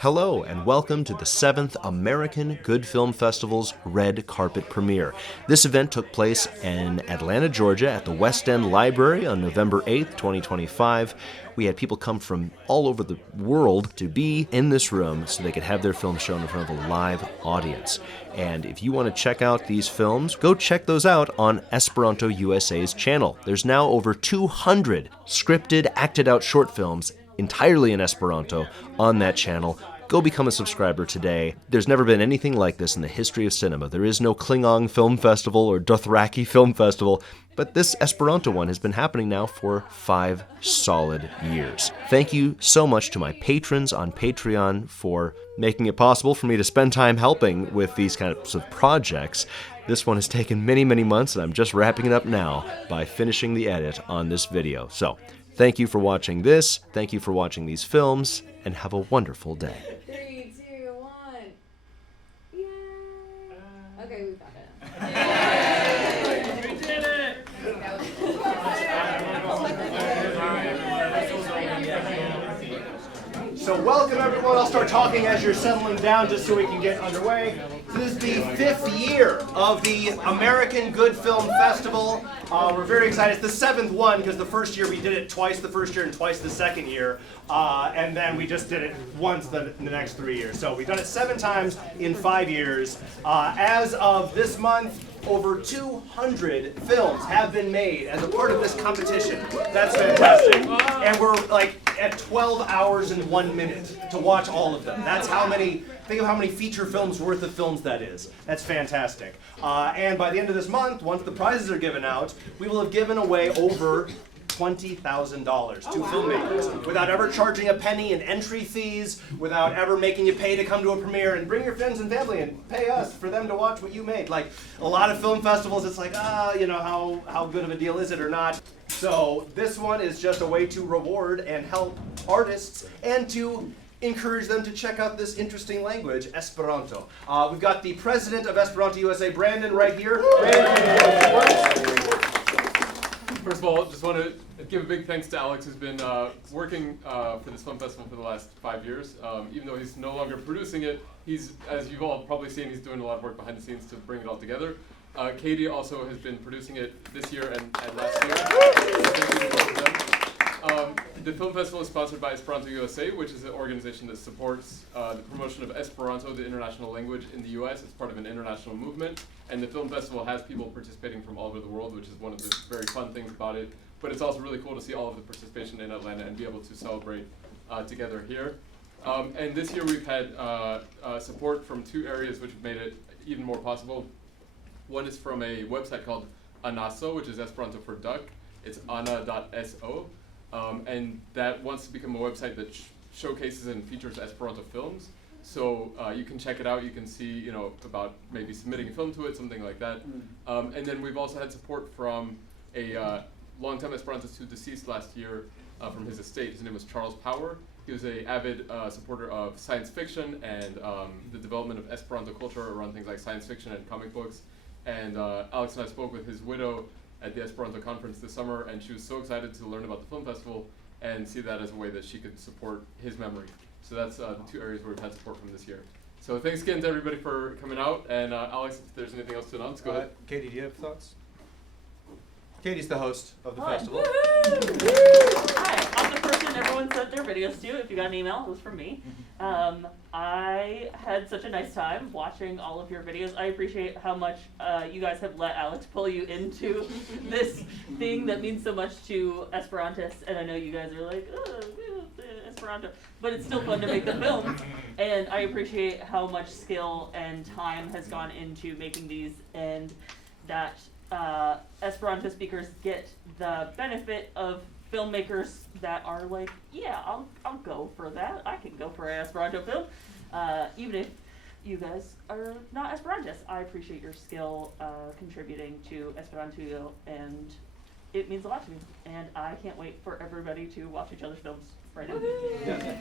Hello and welcome to the 7th American Good Film Festival's Red Carpet Premiere. This event took place in Atlanta, Georgia at the West End Library on November 8th, 2025. We had people come from all over the world to be in this room so they could have their films shown in front of a live audience. And if you want to check out these films, go check those out on Esperanto USA's channel. There's now over 200 scripted, acted out short films entirely in Esperanto on that channel. Go become a subscriber today. There's never been anything like this in the history of cinema. There is no Klingon Film Festival or Dothraki Film Festival, but this Esperanto one has been happening now for 5 solid years. Thank you so much to my patrons on Patreon for making it possible for me to spend time helping with these kinds of projects. This one has taken many, many months, and I'm just wrapping it up now by finishing the edit on this video. So, thank you for watching this, thank you for watching these films, and have a wonderful day. 3, 2, 1. Yay! Okay, we found it. We did it! So welcome everyone. I'll start talking as you're settling down just so we can get underway. This is the 5th year of the American Good Film Festival. We're very excited. It's the 7th one because the first year we did it twice the first year and twice the second year. And then we just did it once the next 3 years. So we've done it 7 times in 5 years. As of this month, over 200 films have been made as a part of this competition. That's fantastic. And we're like at 12 hours and 1 minute to watch all of them. That's how many, think of how many feature films worth of films that is. That's fantastic. And by the end of this month, once the prizes are given out, we will have given away over $20,000 to filmmakers without ever charging a penny in entry fees, without ever making you pay to come to a premiere, and bring your friends and family and pay us for them to watch what you made. Like a lot of film festivals, it's like, you know, how good of a deal is it or not? So this one is just a way to reward and help artists and to encourage them to check out this interesting language, Esperanto. We've got the president of Esperanto USA, Brandon, right here. First of all, just want to give a big thanks to Alex, who's been working for this film festival for the last 5 years. Even though he's no longer producing it, he's, as you've all probably seen, he's doing a lot of work behind the scenes to bring it all together. Catie also has been producing it this year and last year. Thank you to both of them. The film festival is sponsored by Esperanto USA, which is an organization that supports the promotion of Esperanto, the international language, in the US. It's part of an international movement. And the film festival has people participating from all over the world, which is one of the very fun things about it. But it's also really cool to see all of the participation in Atlanta and be able to celebrate together here. And this year we've had support from 2 areas which have made it even more possible. One is from a website called Anaso, which is Esperanto for duck. It's ana.so. And that wants to become a website that showcases and features Esperanto films. So you can check it out. You can see, you know, about maybe submitting a film to it, something like that. And then we've also had support from a longtime Esperantist who deceased last year from his estate. His name was Charles Power. He was an avid supporter of science fiction and the development of Esperanto culture around things like science fiction and comic books. And Alex and I spoke with his widow at the Esperanto conference this summer, and she was so excited to learn about the film festival and see that as a way that she could support his memory. So that's the 2 areas where we've had support from this year. So thanks again to everybody for coming out, and Alex, if there's anything else to announce, go ahead. Catie, do you have thoughts? Catie's the host of the Hi. festival. Hi, I'm the person everyone sent their videos to. If you got an email, it was from me. I had such a nice time watching all of your videos. I appreciate how much you guys have let Alex pull you into this thing that means so much to Esperantists. And I know you guys are like, oh, Esperanto, but it's still fun to make the film. And I appreciate how much skill and time has gone into making these, and that Esperanto speakers get the benefit of filmmakers that are like, yeah, I'll go for that. I can go for an Esperanto film, even if you guys are not Esperantists. I appreciate your skill contributing to Esperanto, and it means a lot to me. And I can't wait for everybody to watch each other's films right now. Yeah.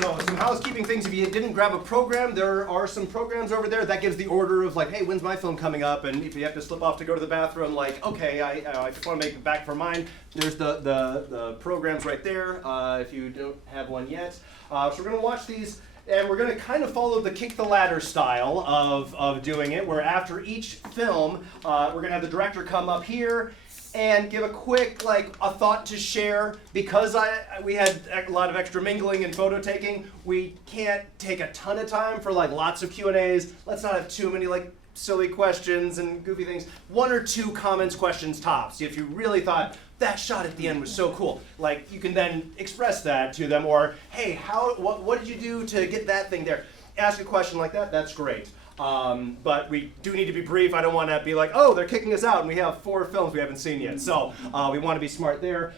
So some housekeeping things. If you didn't grab a program, there are some programs over there that gives the order of like, hey, when's my film coming up? And if you have to slip off to go to the bathroom, like, okay, I just want to make it back for mine. There's the programs right there. If you don't have one yet, so we're gonna watch these. And we're going to kind of follow the kick the ladder style of doing it, where after each film, we're going to have the director come up here and give a quick, like, a thought to share. Because we had a lot of extra mingling and photo taking, we can't take a ton of time for, like, lots of Q&As. Let's not have too many, like, silly questions and goofy things. 1 or 2 comments, questions tops. If you really thought, that shot at the end was so cool. Like, you can then express that to them, or, hey, what did you do to get that thing there? Ask a question like that, that's great. But we do need to be brief. I don't want to be like, oh, they're kicking us out and we have 4 films we haven't seen yet. So we want to be smart there.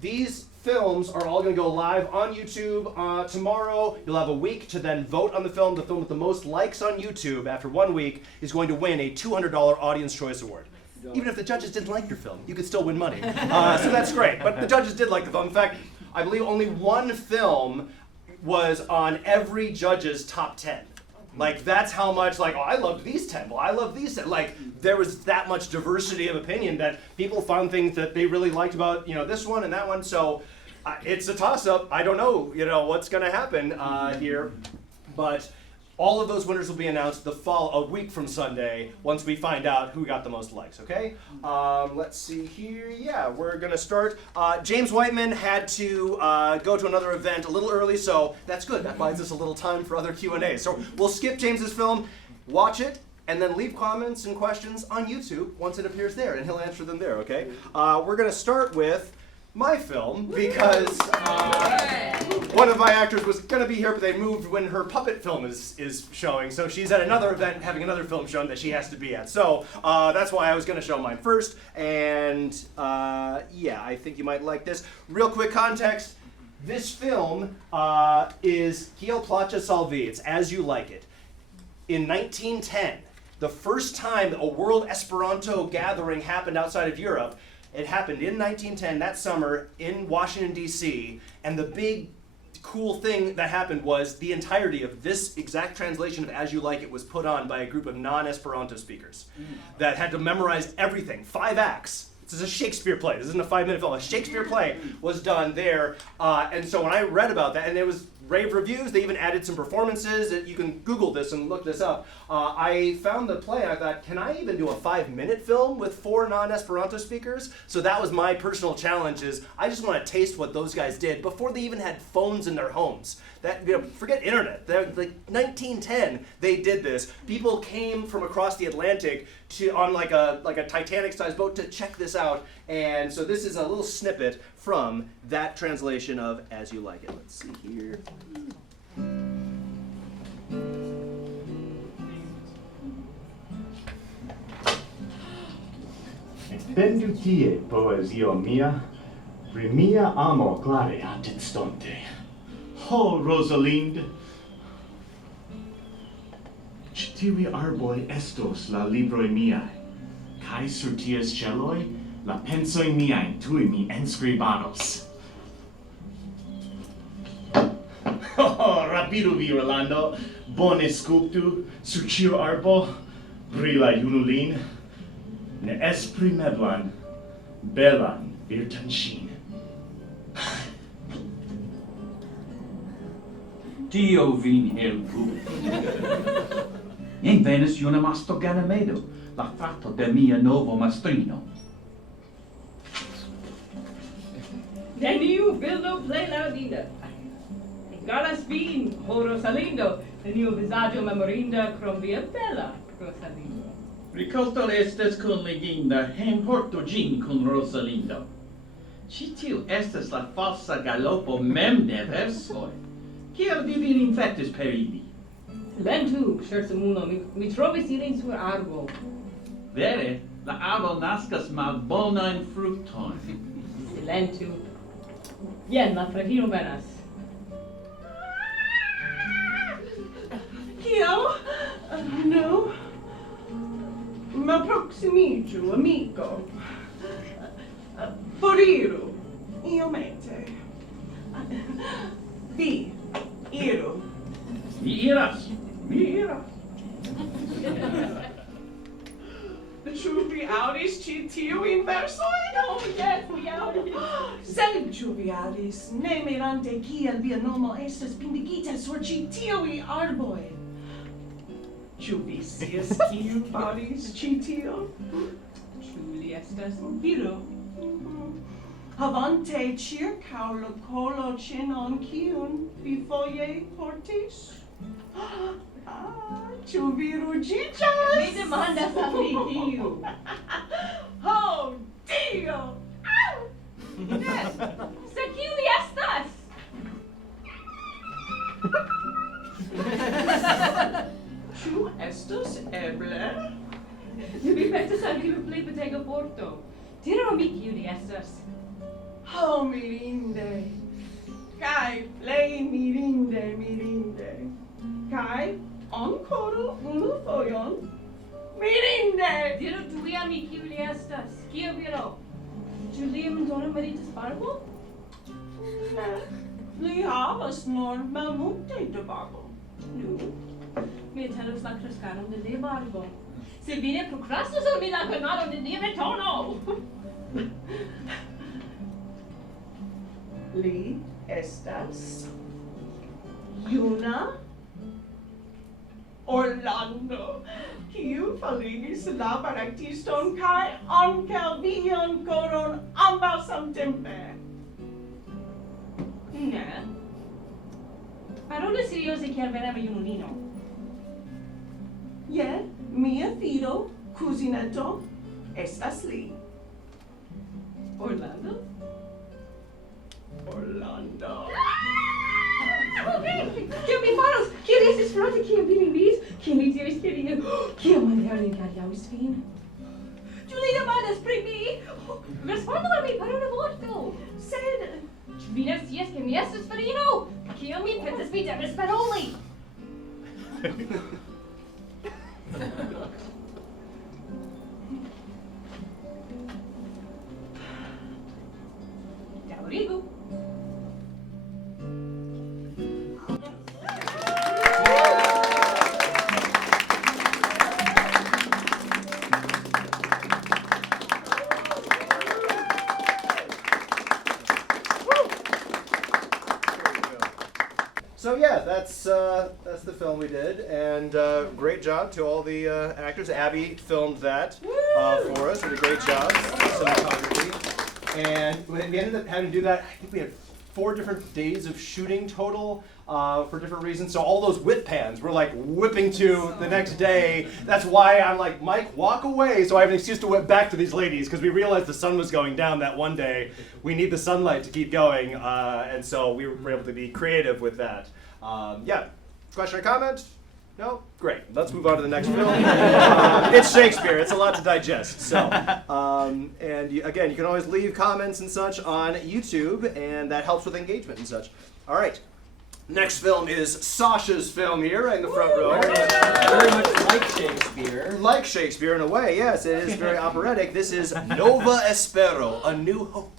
These films are all going to go live on YouTube tomorrow. You'll have a week to then vote on the film. The film with the most likes on YouTube after 1 week is going to win a $200 Audience Choice Award. Even if the judges didn't like your film, you could still win money. So that's great. But the judges did like the film. In fact, I believe only 1 film was on every judge's top 10. Like, that's how much, like, oh, I loved these 10. Well, I love these 10. Like, there was that much diversity of opinion that people found things that they really liked about, this one and that one. So it's a toss-up. I don't know, what's going to happen here. But all of those winners will be announced a week from Sunday once we find out who got the most likes, okay? Let's see here. Yeah, we're going to start. James Whiteman had to go to another event a little early, so that's good. That buys us a little time for other Q&A. So we'll skip James's film, watch it, and then leave comments and questions on YouTube once it appears there, and he'll answer them there, okay? We're going to start with my film, because one of my actors was going to be here, but they moved when her puppet film is showing. So she's at another event having another film shown that she has to be at. So that's why I was going to show mine first. And yeah, I think you might like this. Real quick context. This film is Kiel, Plaĉas, Salvi. It's As You Like It. In 1910, the first time a World Esperanto gathering happened outside of Europe, it happened in 1910, that summer, in Washington, D.C., and the big cool thing that happened was the entirety of this exact translation of As You Like It was put on by a group of non-Esperanto speakers that had to memorize everything, 5 acts. This is a Shakespeare play. This isn't a 5-minute film. A Shakespeare play was done there, and so when I read about that, and it was rave reviews, they even added some performances. You can Google this and look this up. I found the play and I thought, can I even do a 5-minute film with 4 non-Esperanto speakers? So that was my personal challenge, is I just want to taste what those guys did before they even had phones in their homes. That, forget internet. Like 1910, they did this. People came from across the Atlantic on like a Titanic-sized boat to check this out. And so this is a little snippet from that translation of As You Like It. Let's see here. Bendu tie, poesio mia, pri mia amo clare atit stonte. Ho, Rosalind! Ĉi tiuj arboj estos la libroj miaj, kaj sur ties ĉeloj la pensoj miajn tuj mi enskribados. Oh, rapidu vi, Rolando, bone skulptu sur ĉiu arbo, brila junulin, ne esprimeblan, belan virtan ŝin. Dio vin helpu. Invenis juna mastro Ganymedo, la frato de mia novo mastrino. Neniu bildo plej laŭdinda. Egalas vin, ho Rosalindo, neniu vizaĝo memorinda krom via bela Rosalindo. Rikolto estas kunliginda, hejmportu ĝin kun Rosalindo. Ĉi tiu estas la falsa galopo mem de versoj. Kiel vi vin infektis per ili? Silentu, ŝercemulo, mi trovis ilin sur arbo. Vere, la arbo naskas malbonajn fruktojn. Silentu. Jen, la fratino venas. Kiel? No. Malproksimiĝu, amiko. Foriru, iomete. Vi, Mi iras. Ĉu vi aŭdis ĉi tiujn versojn? Oh, yes, mi aŭdis. Sed ĉu vi aŭdis, ne mirante kiel via nomo estas pindigita sur ĉi tiuj arboj? Ĉu vi scias kiu faris ĉi tion? Ĉu li estas viro? Havante ĉirkaŭ la kolo ĉinon kiun vi foje portis? Ĉu vi ruĝiĝas? Mi demandas al vi kiu. Oh, Dio! Sed kiu li estas? Ĉu estos eble? Mi petas al vi plej petega vorto. Diru al mi kiu li estas. Oh, mirinde! Kaj plej mirinde! Kaj ancora unu fojon, mirinde! Diru tuj al mi kiu li estas. Kiu viro? Ĉu li donu meritas barbo? Ne, li havas nur malmulte da barbo. Nu, mi atendos la kreskadon de lia barbo. Se vi ne prokrastos al mi la konadon de nia metono! Li estas juna Orlando, kiu faligis la baraktiston kaj ankaŭ vian koron ambaŭ samtempe. Ne. Parolu serioze kiel vera junulino. Jen, mia fido, kuzineto, estas li. Orlando? Orlando. Kiu mi faros? Kiel estis frate kiam vi min vidis? Kiam li diris ke li kiel maniere li gajaŭis vin? Ĉu li demandas pri mi? Respondu al mi per unu vorto. Sed, Ĉu vi ne scias ke mi estas virino? Kiel mi pensas vi devas paroli? Daŭrigu. So yeah, that's the film we did, and great job to all the actors. Abby filmed that for us. Did a great job, cinematography, and we ended up having to do that. I think we had 4 different days of shooting total for different reasons. So all those whip pans we're like whipping to the next day. That's why I'm like, Mike, walk away, so I have an excuse to whip back to these ladies, because we realized the sun was going down that one day. We need the sunlight to keep going, and so we were able to be creative with that. Yeah, question or comment? No? Great. Let's move on to the next film. It's Shakespeare. It's a lot to digest. So, again, you can always leave comments and such on YouTube, and that helps with engagement and such. All right. Next film is Sasha's film here, right in the front row. Very much like Shakespeare. Like Shakespeare in a way, yes. It is very operatic. This is Nova Espero, A New Hope.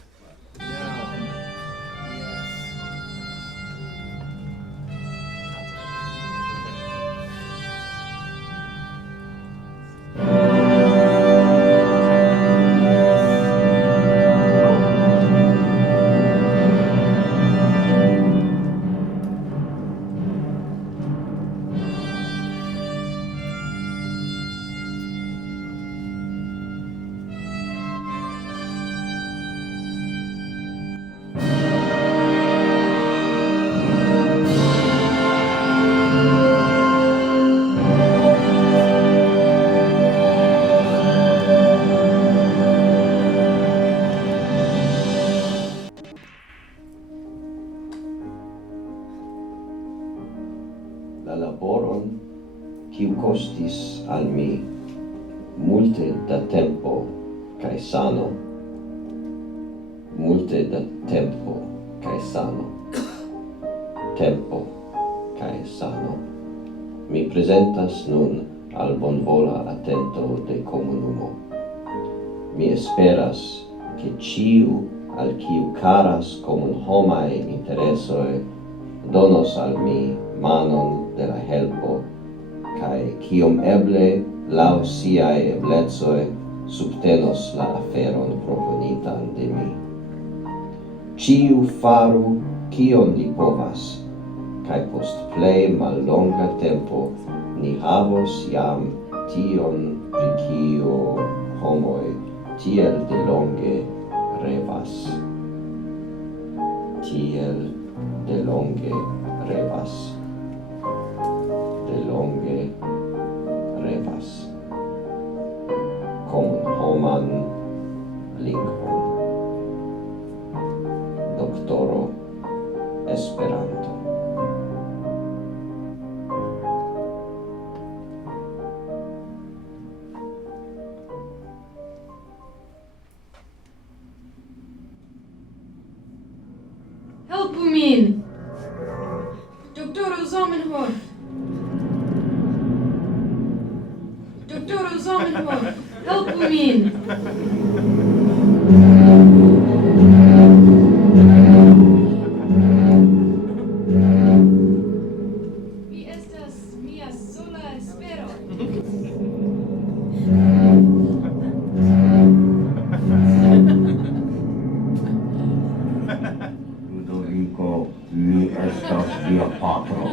La laboron kiu kostis al mi multe da tempo kaj sano. Multe da tempo kaj sano. Tempo kaj sano. Mi prezentas nun al bonvola atento de komunumo. Mi esperas ke ĉiu al kiu karas komun homaj interesoj donos al mi manon de la helpo, kai kiom eble laŭ siaj eblecoj subtenos la aferon proponitan de mi. Ĉiu faru kion li povas, kai post plej mallonga tempo ni havos jam tion pri kio homoj tiel delonge revas. Tiel delonge revas. Delonge revas. Common homan lingvon. Doktoro Esperanto. Helpu min! Doktoro Zamenhof! Doktoro Zamenhof! Helpu min! Vi estas mia sola espero. Ludovico, mi estas via patro.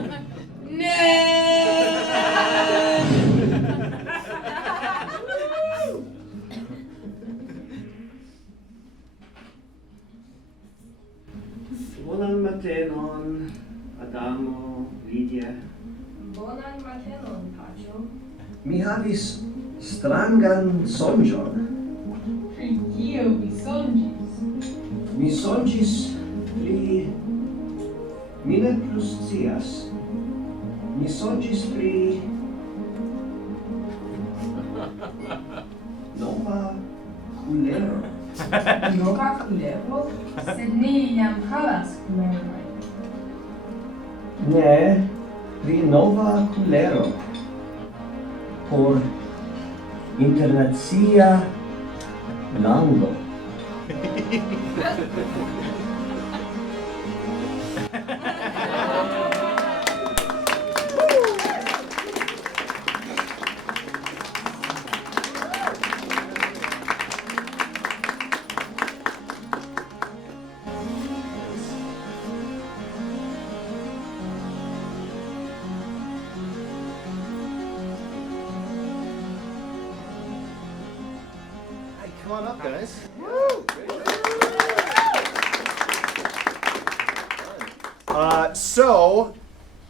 Bonan matenon, Adamo, Lydia. Bonan matenon, Paĉjo. Mi havis strangan sonĝon. Pri kio vi sonĝis? Mi sonĝis pri... Mi ne plu scias. Mi sonĝis pri... nova kulero. Nova kulero? Sed ni jam havas kuleroj. Ne, pri nova kulero. Por internacia lando. Come on up, guys. So,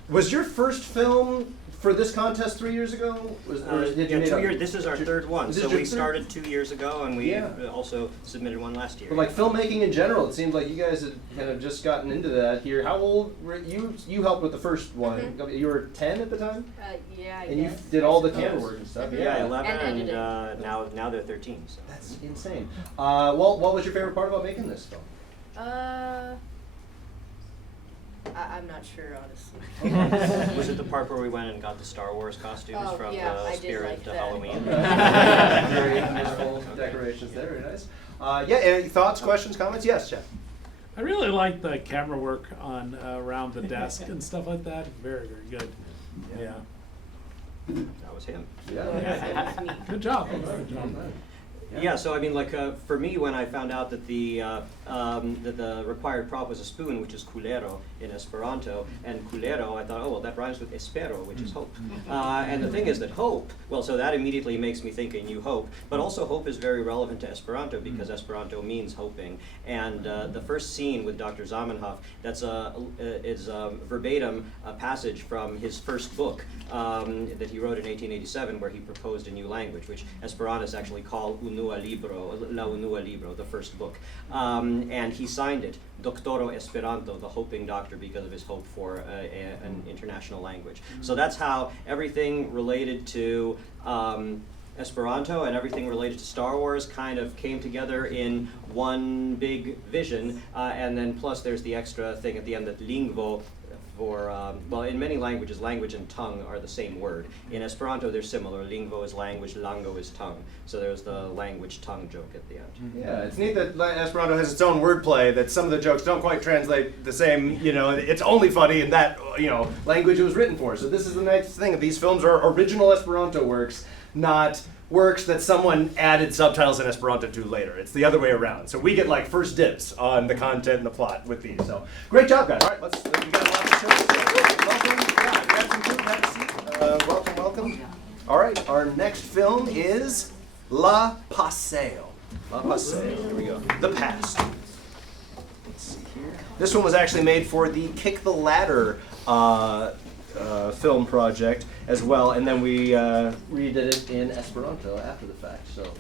was your first film for this contest 3 years ago? Or did you Yeah, make 2 a- years. This is our third one. This is So your we third? started 2 years ago, and we Yeah. also submitted one last year. But like filmmaking in general, it seems like you guys had kind of just gotten into that here. How old were you? You helped with the first one. You were 10 at the time? Yeah, I And you guess. did all the camera work and stuff. Yeah, 11, And and, edited. now they're 13. So. That's insane. Well, what was your favorite part about making this film? I'm not sure, honestly. Was it the part where we went and got the Star Wars costumes Oh, from yeah, I the did Spirit like to that. Halloween? Very useful decorations there. Very nice. Yeah. Any thoughts, questions, comments? Yes, Jeff. I really like the camera work on around the desk and stuff like that. Very, very good. Yeah. That was him. Yeah. Good job. Good job. Yeah, so I mean, like for me, when I found out that the required prop was a spoon, which is culero in Esperanto, and culero, I thought, oh well, that rhymes with espero, which is hope. And the thing is that hope, well, so that immediately makes me think a new hope, but also hope is very relevant to Esperanto because Esperanto means hoping. And the first scene with Dr. Zamenhof, that's is verbatim a passage from his first book that he wrote in 1887, where he proposed a new language, which Esperantists actually call La Unua Libro, the first book. And he signed it, Doctoro Esperanto, the hoping doctor, because of his hope for an international language. So that's how everything related to Esperanto and everything related to Star Wars kind of came together in one big vision. And then plus there's the extra thing at the end that lingvo, for, well, in many languages, language and tongue are the same word. In Esperanto, they're similar. Lingvo is language, lango is tongue. So there's the language-tongue joke at the end. Yeah, it's neat that Esperanto has its own wordplay, that some of the jokes don't quite translate the same, you know, it's only funny in that, you know, language it was written for. So this is the nice thing. These films are original Esperanto works, not works that someone added subtitles in Esperanto to later. It's the other way around. So we get like first dibs on the content and the plot with these. So great job, guys. All right, let's we got a lot to show. Welcome. Yeah, grab some food, have a seat. Welcome, welcome. All right, our next film is La Paseo. La Paseo. Here we go. The Past. Let's see here. This one was actually made for the Kick the Ladder film project as well, and then we redid it in Esperanto after the fact. So.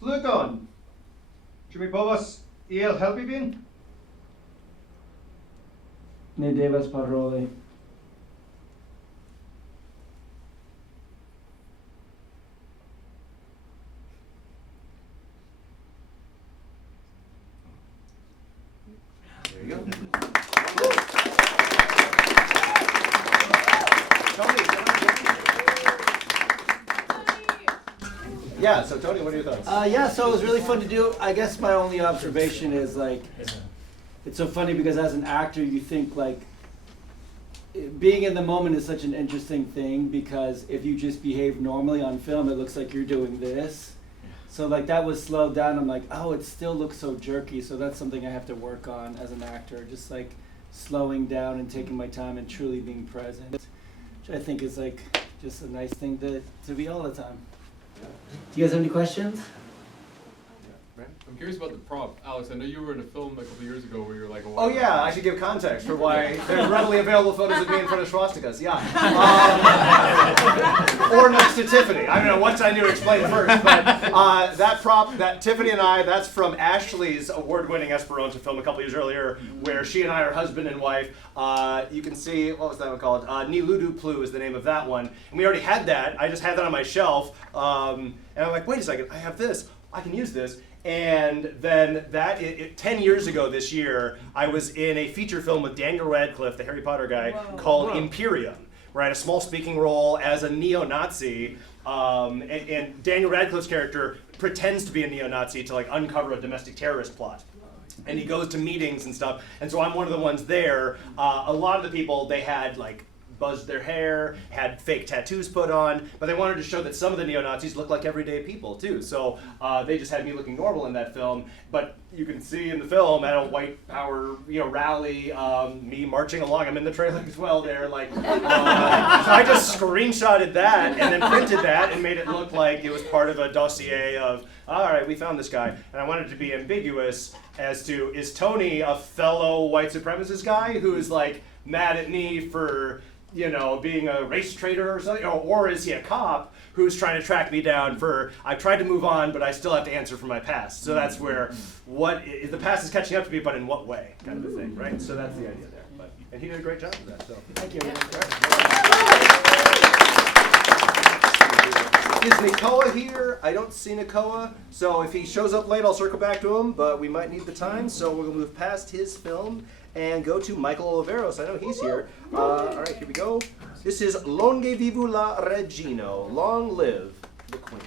Saluton! Ĉu mi povas iel helpi vin? Ne devas paroli. There you go. Yeah, so Tony, what are your thoughts? Yeah, so it was really fun to do. I guess my only observation is like, it's so funny because as an actor you think like, being in the moment is such an interesting thing because if you just behave normally on film, it looks like you're doing this. So like that was slowed down. I'm like, oh, it still looks so jerky. So that's something I have to work on as an actor, just like slowing down and taking my time and truly being present, which I think is like just a nice thing to be all the time. Do you guys have any questions? I'm curious about the prop. Alex, I know you were in a film a couple years ago where you were like a Oh yeah, I should give context for why there's readily available photos of me in front of swastikas. Yeah, or next to Tiffany. I don't know what I need to explain first, but that prop, that Tiffany and I, that's from Ashley's award-winning Esperanto film a couple years earlier, where she and I are husband and wife. You can see, what was that one called? Ni Ludu Plu is the name of that one, and we already had that. I just had that on my shelf, and I'm like, wait a second, I have this. I can use this. And then 10 years ago this year, I was in a feature film with Daniel Radcliffe, the Harry Potter guy, called Imperium, where I had a small speaking role as a neo-Nazi. And Daniel Radcliffe's character pretends to be a neo-Nazi to like uncover a domestic terrorist plot. And he goes to meetings and stuff. And so I'm one of the ones there. A lot of the people, they had like buzzed their hair, had fake tattoos put on, but they wanted to show that some of the neo-Nazis look like everyday people too. So they just had me looking normal in that film, but you can see in the film at a white power rally, me marching along. I'm in the trailer as well there. Like, so I just screenshotted that and then printed that and made it look like it was part of a dossier of, all right, we found this guy. And I wanted it to be ambiguous as to, is Tony a fellow white supremacist guy who's like mad at me for being a race traitor or something, or is he a cop who's trying to track me down for, I've tried to move on, but I still have to answer for my past. So that's where, the past is catching up to me, but in what way, kind of a thing, right? So that's the idea there. And he did a great job of that, so. Thank you. Is Nakoa here? I don't see Nakoa, so if he shows up late, I'll circle back to him, but we might need the time, so we'll move past his film and go to Michael Oliveros. I know he's here. All right, here we go. This is Longe Vivu la Reĝino. Long live the Queen.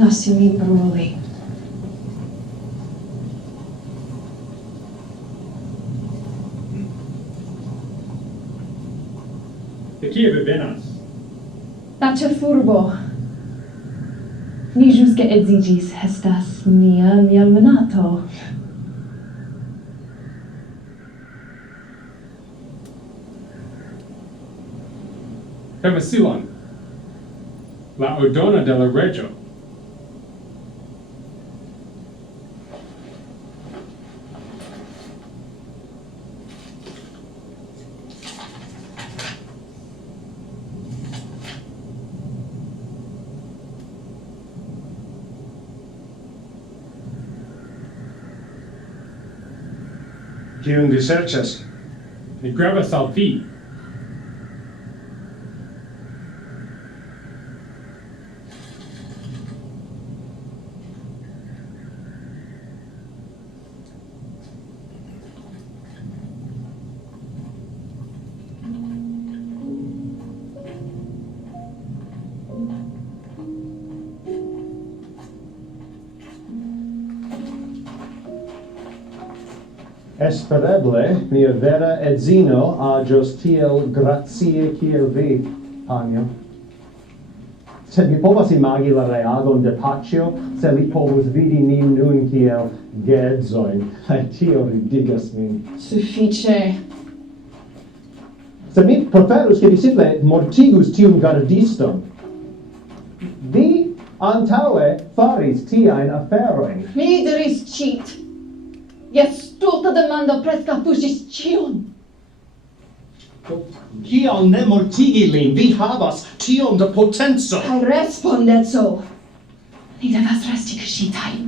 Lasci mi paroli. De kie vi venas? La ĉefurbo. Ni ĵus geedziĝis, estas mia malmonato. Permesilon. La ordono de la regio. Kiun vi serĉas? Ni gravas al vi. Espereble, mia vera edzino aĝos tiel gracie kiel vi, panjo. Sed mi povas imagi la reagon de Paĉjo, se li povus vidi nin nun kiel geedzojn. Kaj tio ridigas min. Sufiĉe. Se mi preferus ke vi simple mortigus tiun gardiston. Vi antaŭe faris tiajn aferojn. Mi diris cheat. Jes, stulta demando preskaŭ tuŝis ĉion. Kial ne mortigi lin? Vi havas tiom da potenco. Kaj respondeco. Ni devas resti kuŝitaj.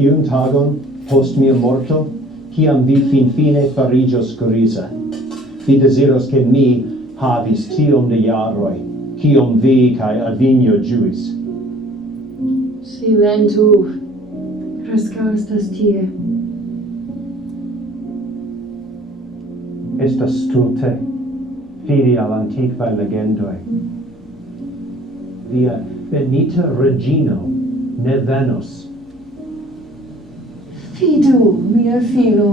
Iun tagon, post mia morto, kiam vi finfine fariĝos griza. Vi deziros ke mi havis tiom de jaroj, kiom vi kaj Avinjo ĝuis. Silentu. Preskaŭ estas tie. Estas stulte fidi al antikvaj legendoj. Via benita Reĝino ne venos. Fidu, mia filo.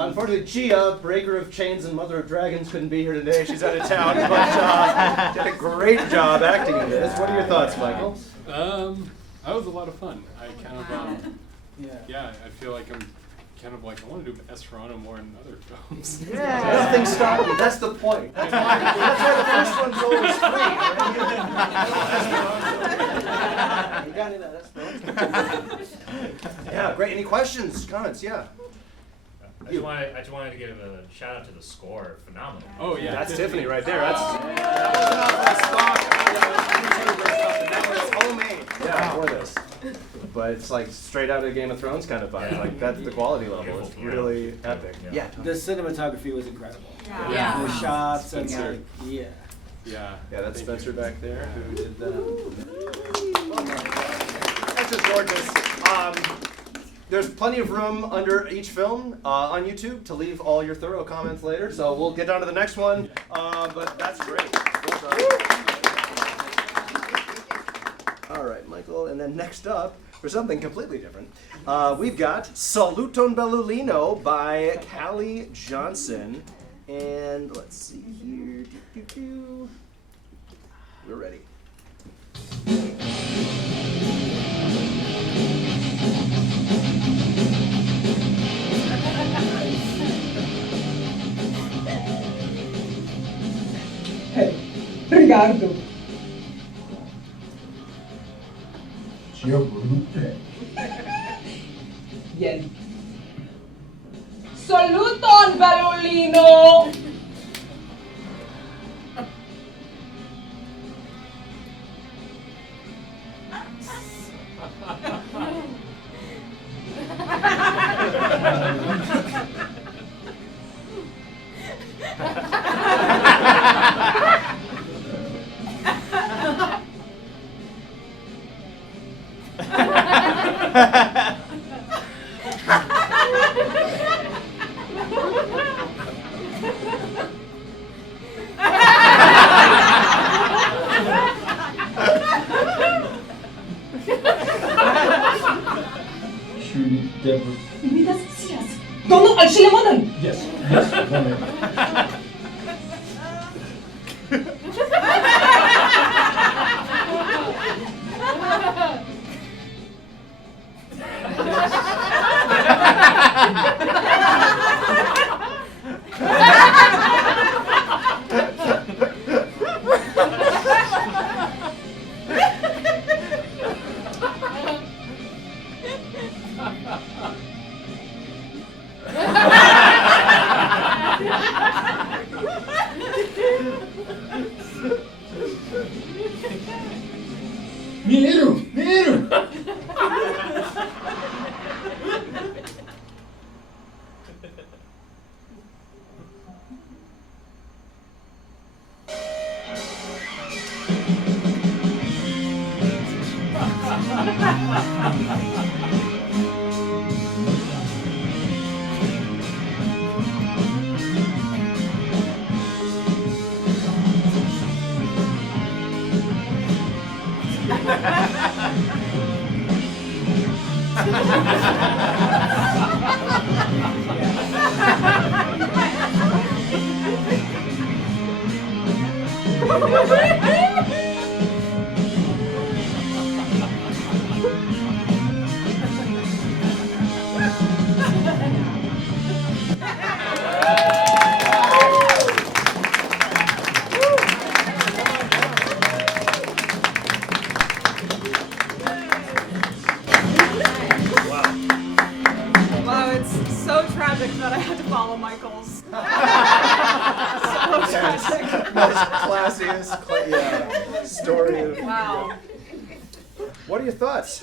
Unfortunately, Gia, breaker of chains and mother of dragons, couldn't be here today. She's out of town, but did a great job acting in this. What are your thoughts, Michael? That was a lot of fun. I kind of, yeah, I feel like I'm kind of like, I want to do Esperanto more in other films. Yeah, nothing stopped you. That's the point. That's why the first one's always free. Right? You got any of that Esperanto? Yeah, great. Any questions, comments? Yeah. I just wanted to give a shout out to the score. Phenomenal. Oh yeah, That's Tiffany right there. That wasn't off my stock. That was homemade. Yeah, for this. But it's like straight out of Game of Thrones kind of vibe. Like that's the quality level. It's really epic. Yeah. The cinematography was incredible. Yeah. The shots Spencer. and yeah. Yeah. Yeah, that's Spencer back there who did that. That's just gorgeous. There's plenty of room under each film on YouTube to leave all your thorough comments later. So we'll get on to the next one. But that's great. All right, Michael. And then next up, for something completely different, we've got Saluton Belulino by Callie Johnson. And let's see here. We're ready. Rigardo. Cio volute. Yen. Saluton, Belulino! Yes, yes,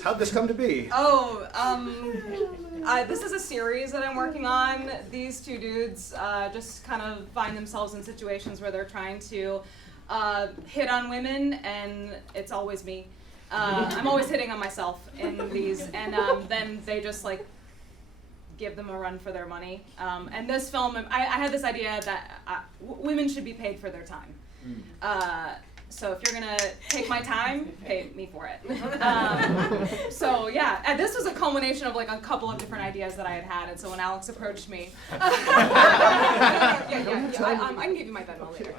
How'd this come to be? Oh, this is a series that I'm working on. These two dudes just kind of find themselves in situations where they're trying to hit on women, and it's always me. I'm always hitting on myself in these, and then they just like give them a run for their money. And this film, I had this idea that women should be paid for their time. So if you're gonna take my time, pay me for it. So yeah, and this was a culmination of like a couple of different ideas that I had. And so when Alex approached me, I can give you my Venmo later.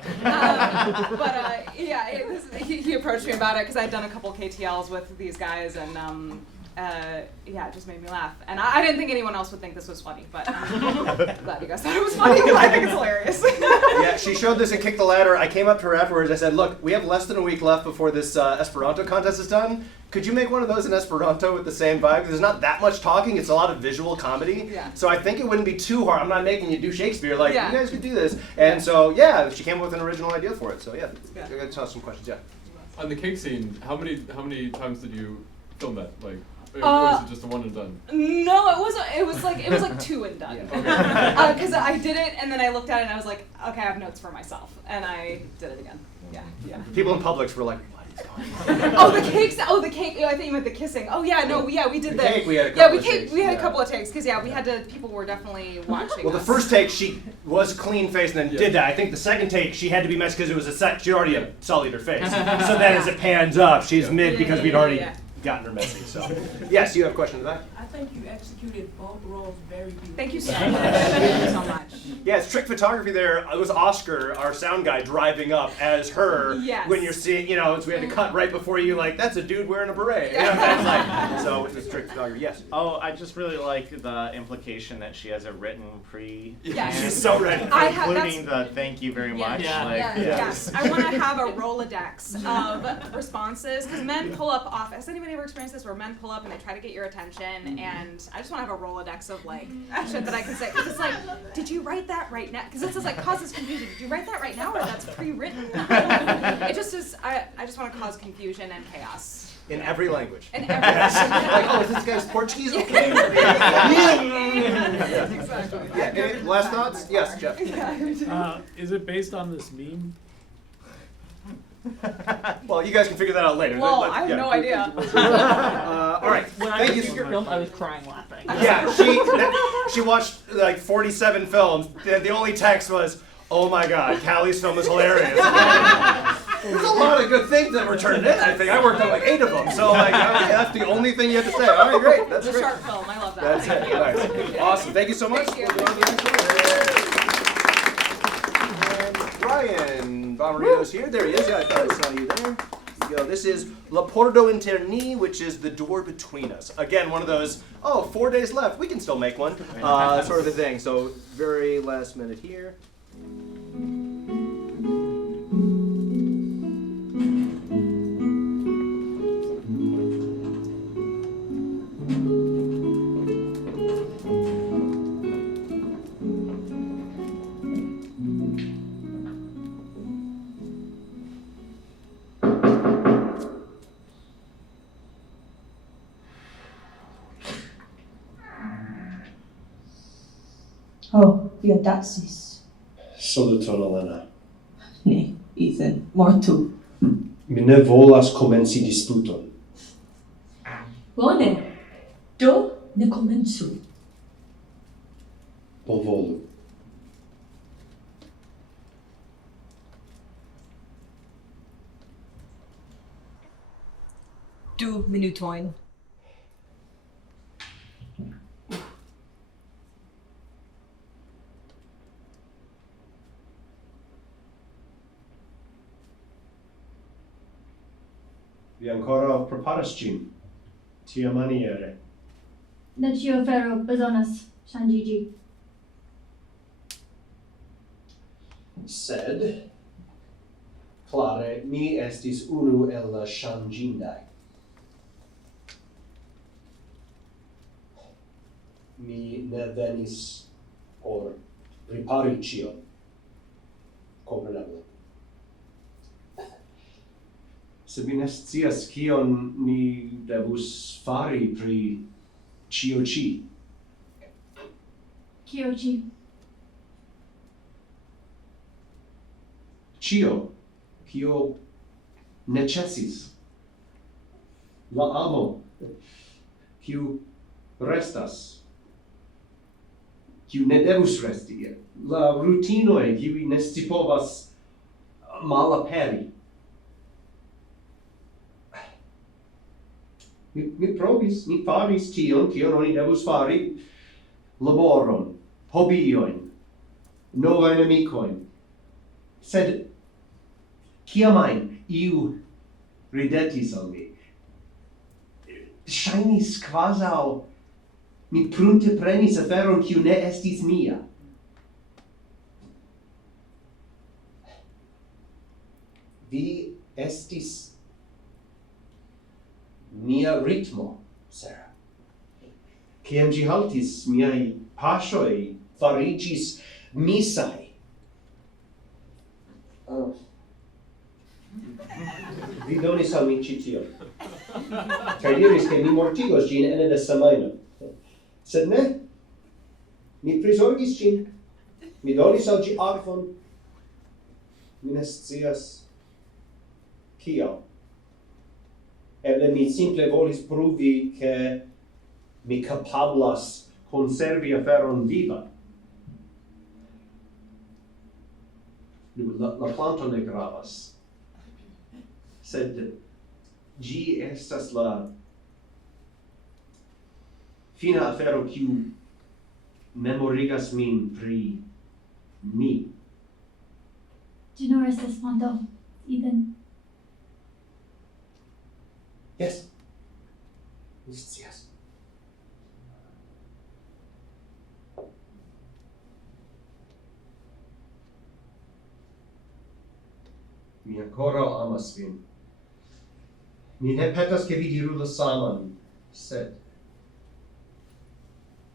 He approached me about it because I'd done a couple KTLs with these guys, and yeah, it just made me laugh. And I didn't think anyone else would think this was funny, but I'm glad you guys thought it was funny. I think it's hilarious. Yeah, she showed this and kicked the ladder. I came up to her afterwards. I said, look, we have less than a week left before this Esperanto contest is done. Could you make one of those in Esperanto with the same vibe? There's not that much talking. It's a lot of visual comedy. Yeah. So I think it wouldn't be too hard. I'm not making you do Shakespeare. Like, Yeah. you guys could do this. And so, yeah, she came up with an original idea for it. So, yeah, Yeah. I got to tell us some questions. Yeah. On the cake scene, how many times did you film that? Like, or was it just a one and done? No, it wasn't. It was like two and done. Because I did it and then I looked at it and I was like, okay, I have notes for myself, and I did it again. Yeah. People in Publix were like, Oh, the cakes. Oh, the cake. I think you meant the kissing. Oh, yeah. No. Yeah, we did The cake, we had a yeah, couple we of cake. takes, We had yeah. a couple of takes because we had to. People were definitely watching. Well, the us. first take, she was clean faced and then did that. I think the second take, she had to be messy because it was a set. She'd already sullied her face. So then as it pans up, she's mid because we'd already gotten her messy. So, yes, you have a question in the back? I think you executed both roles very beautifully. Thank you so much. Thank you so much. Yeah, it's trick photography there. It was Oscar, our sound guy, driving up as her Yes. when you're seeing, so we had to cut right before you, like, that's a dude wearing a beret. It's like, so it was trick photography, yes. Oh, I just really like the implication that she has it written pre. Yes. She's so ready. Including the thank you very much. Yes. I want to have a Rolodex of responses because men pull up off. Has anybody ever experienced this where men pull up and they try to get your attention? And I just want to have a Rolodex of like shit that I can say. Because it's like, did you write that right now? Because it says like causes confusion. Did you write that right now or that's pre-written? It just is. I just want to cause confusion and chaos. In every language. In every language. Like, oh, is this guy's Portuguese? Okay. Exactly. Yeah. Any last thoughts? Yes, Jeff. Is it based on this meme? Well, you guys can figure that out later. Well, I have no idea. All right. When I was your film, I was crying laughing. Yeah, she watched like 47 films. The only text was, "Oh my God, Callie's film is hilarious." There's a lot of good things that were turned in. I think I worked on like 8 of them. So like, okay, that's the only thing you have to say. All right, great. That's The great. short film. I love that. That's it. Nice. Awesome. Thank you so much. Thank you. We'll go on to the next one. Brian Bommarito's here. There he is. Yeah, I thought I saw you there. Here you go. This is La Pordo Interni, which is the door between us. Again, one of those, 4 days left, we can still make one, sort of a thing. So very last minute here. Oh, Iadacis. Saluton, Elena. Ne, Ethan, mortu. Mi ne volas komenci disputon. Bone. Do ne komencu. Bonvolu. Du minutojn. Vi ancora preparas ĝin. Tiamaniere. Ne ĉio afero bezonas ŝanĝiĝi. Sed, klare, mi estis unu el la ŝanĝindaj. Mi ne venis por prepari ĉion. Kompreneble. Se mi ne scias kion ni devus fari pri ĉio ĉi. Kio ĉi? Ĉio, kio necesis. La amo, kiu restas. Kiu ne devus resti. La rutinoj, kiuj ne scipovas malaperi. Mi provis, mi faris tion, kion oni devus fari, laboron, hobiojn, novajn amikojn. Sed, kiamajn iu ridetis al mi, ŝajnis kvazaŭ mi prunteprenis aferon kiu ne estis mia. Vi estis mia ritmo, Sarah. Kiam ĝi haltis, miaj paŝoj fariĝis misaj. Vi donis al mi ĉi tion. Kaj diris ke mi mortigos ĝin ene de semajno. Sed ne, mi prizorgis ĝin, mi donis al ĝi akvon, mi ne scias kial. Eble mi simple volis pruvi ke mi kapablas konservi aferon viva. La planto ne gravas, sed ĝi estas la fina afero kiu memorigas min pri mi. Ĝi nur estas planto, Ethan. Yes. Mi scias. Mi ankoraŭ amas vin. Mi ne petas ke vi diru la saman, sed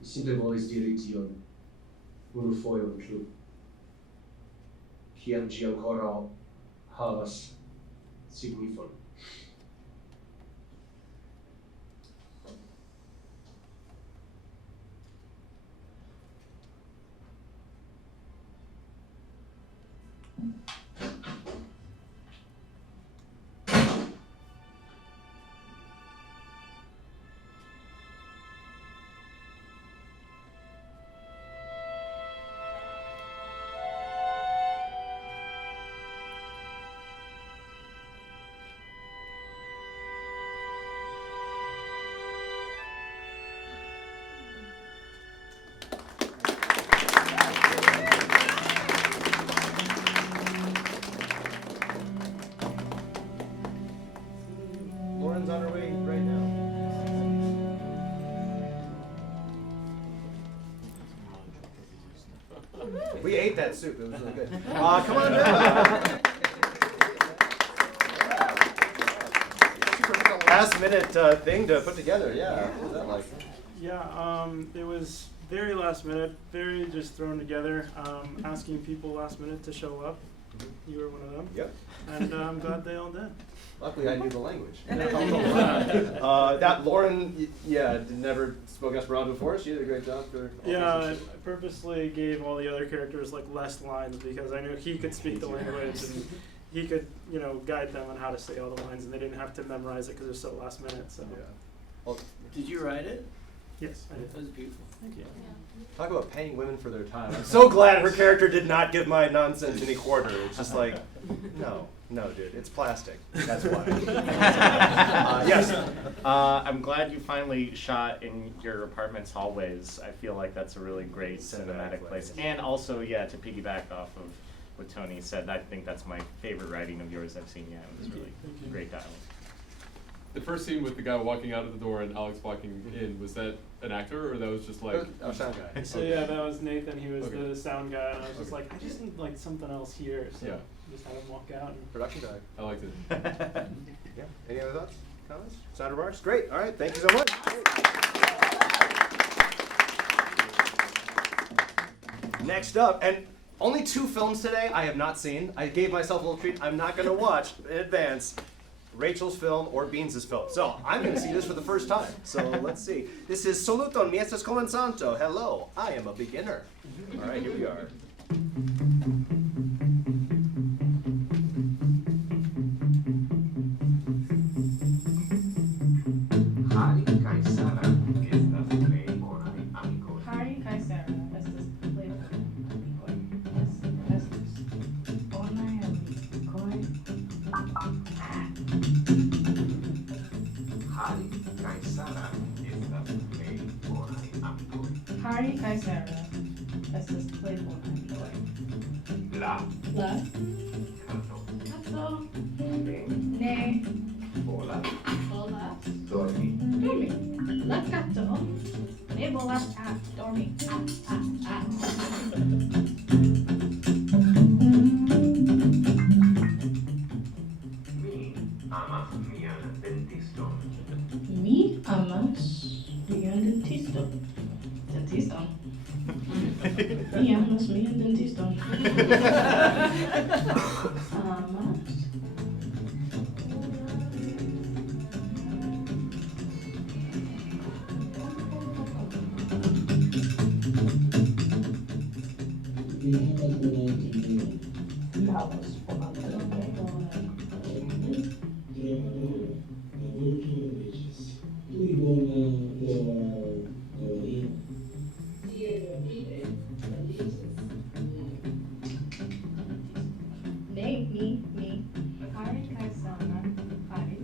mi simple volis diri tion unu fojon plu. Kiam ĝi ankoraŭ havas signifon. Lauren's on her way right now. We ate that soup. It was really good. Come on down. Last minute thing to put together. Yeah. What was that like? Yeah, it was very last minute, very just thrown together, asking people last minute to show up. You were one of them. Yep. And I'm glad they all did. Luckily, I knew the language. That Lauren, never spoke Esperanto before. She did a great job for. Yeah, I purposely gave all the other characters like less lines because I knew he could speak the language and he could, guide them on how to say all the lines, and they didn't have to memorize it because it was so last minute. So. Yeah. Well, did you write it? Yes, I did. That was beautiful. Thank you. Talk about paying women for their time. I'm so glad her character did not give my nonsense any quarter. It's just like, no, dude, it's plastic. That's why. Yes. I'm glad you finally shot in your apartment's hallways. I feel like that's a really great cinematic place. And also, to piggyback off of what Tony said, I think that's my favorite writing of yours I've seen yet. It was really great dialogue. The first scene with the guy walking out of the door and Alex walking in, was that an actor or that was just like sound guy? So yeah, that was Nathan. He was the sound guy, and I was just like, I just need like something else here. So just have him walk out. And Production guy. I liked it. Yeah. Any other thoughts? Comments? Sound remarks? Great. All right. Thank you so much. Next up, and only 2 films today I have not seen. I gave myself a little treat. I'm not going to watch in advance Rachel's film or Beans' film. So I'm going to see this for the first time. So let's see. This is Saluton, mi estas Komencanto. Hello, I am a beginner. All right, here we are. Harry kaj Sara estas plej bonaj amikoj. Harry kaj Sara estas plej bonaj amikoj. Estas bonaj amikoj. Harry kaj Sara estas plej bonaj amikoj. Harry kaj Sara estas plej bonaj amikoj. La Kato. Ne Ne. volas Volas dormi. Dormi. La gatto ne vola dormi. Mi amas mian dentiston. Dentiston. Mi amas mian dentiston. Amas. Me. Kari kai sana. Kari.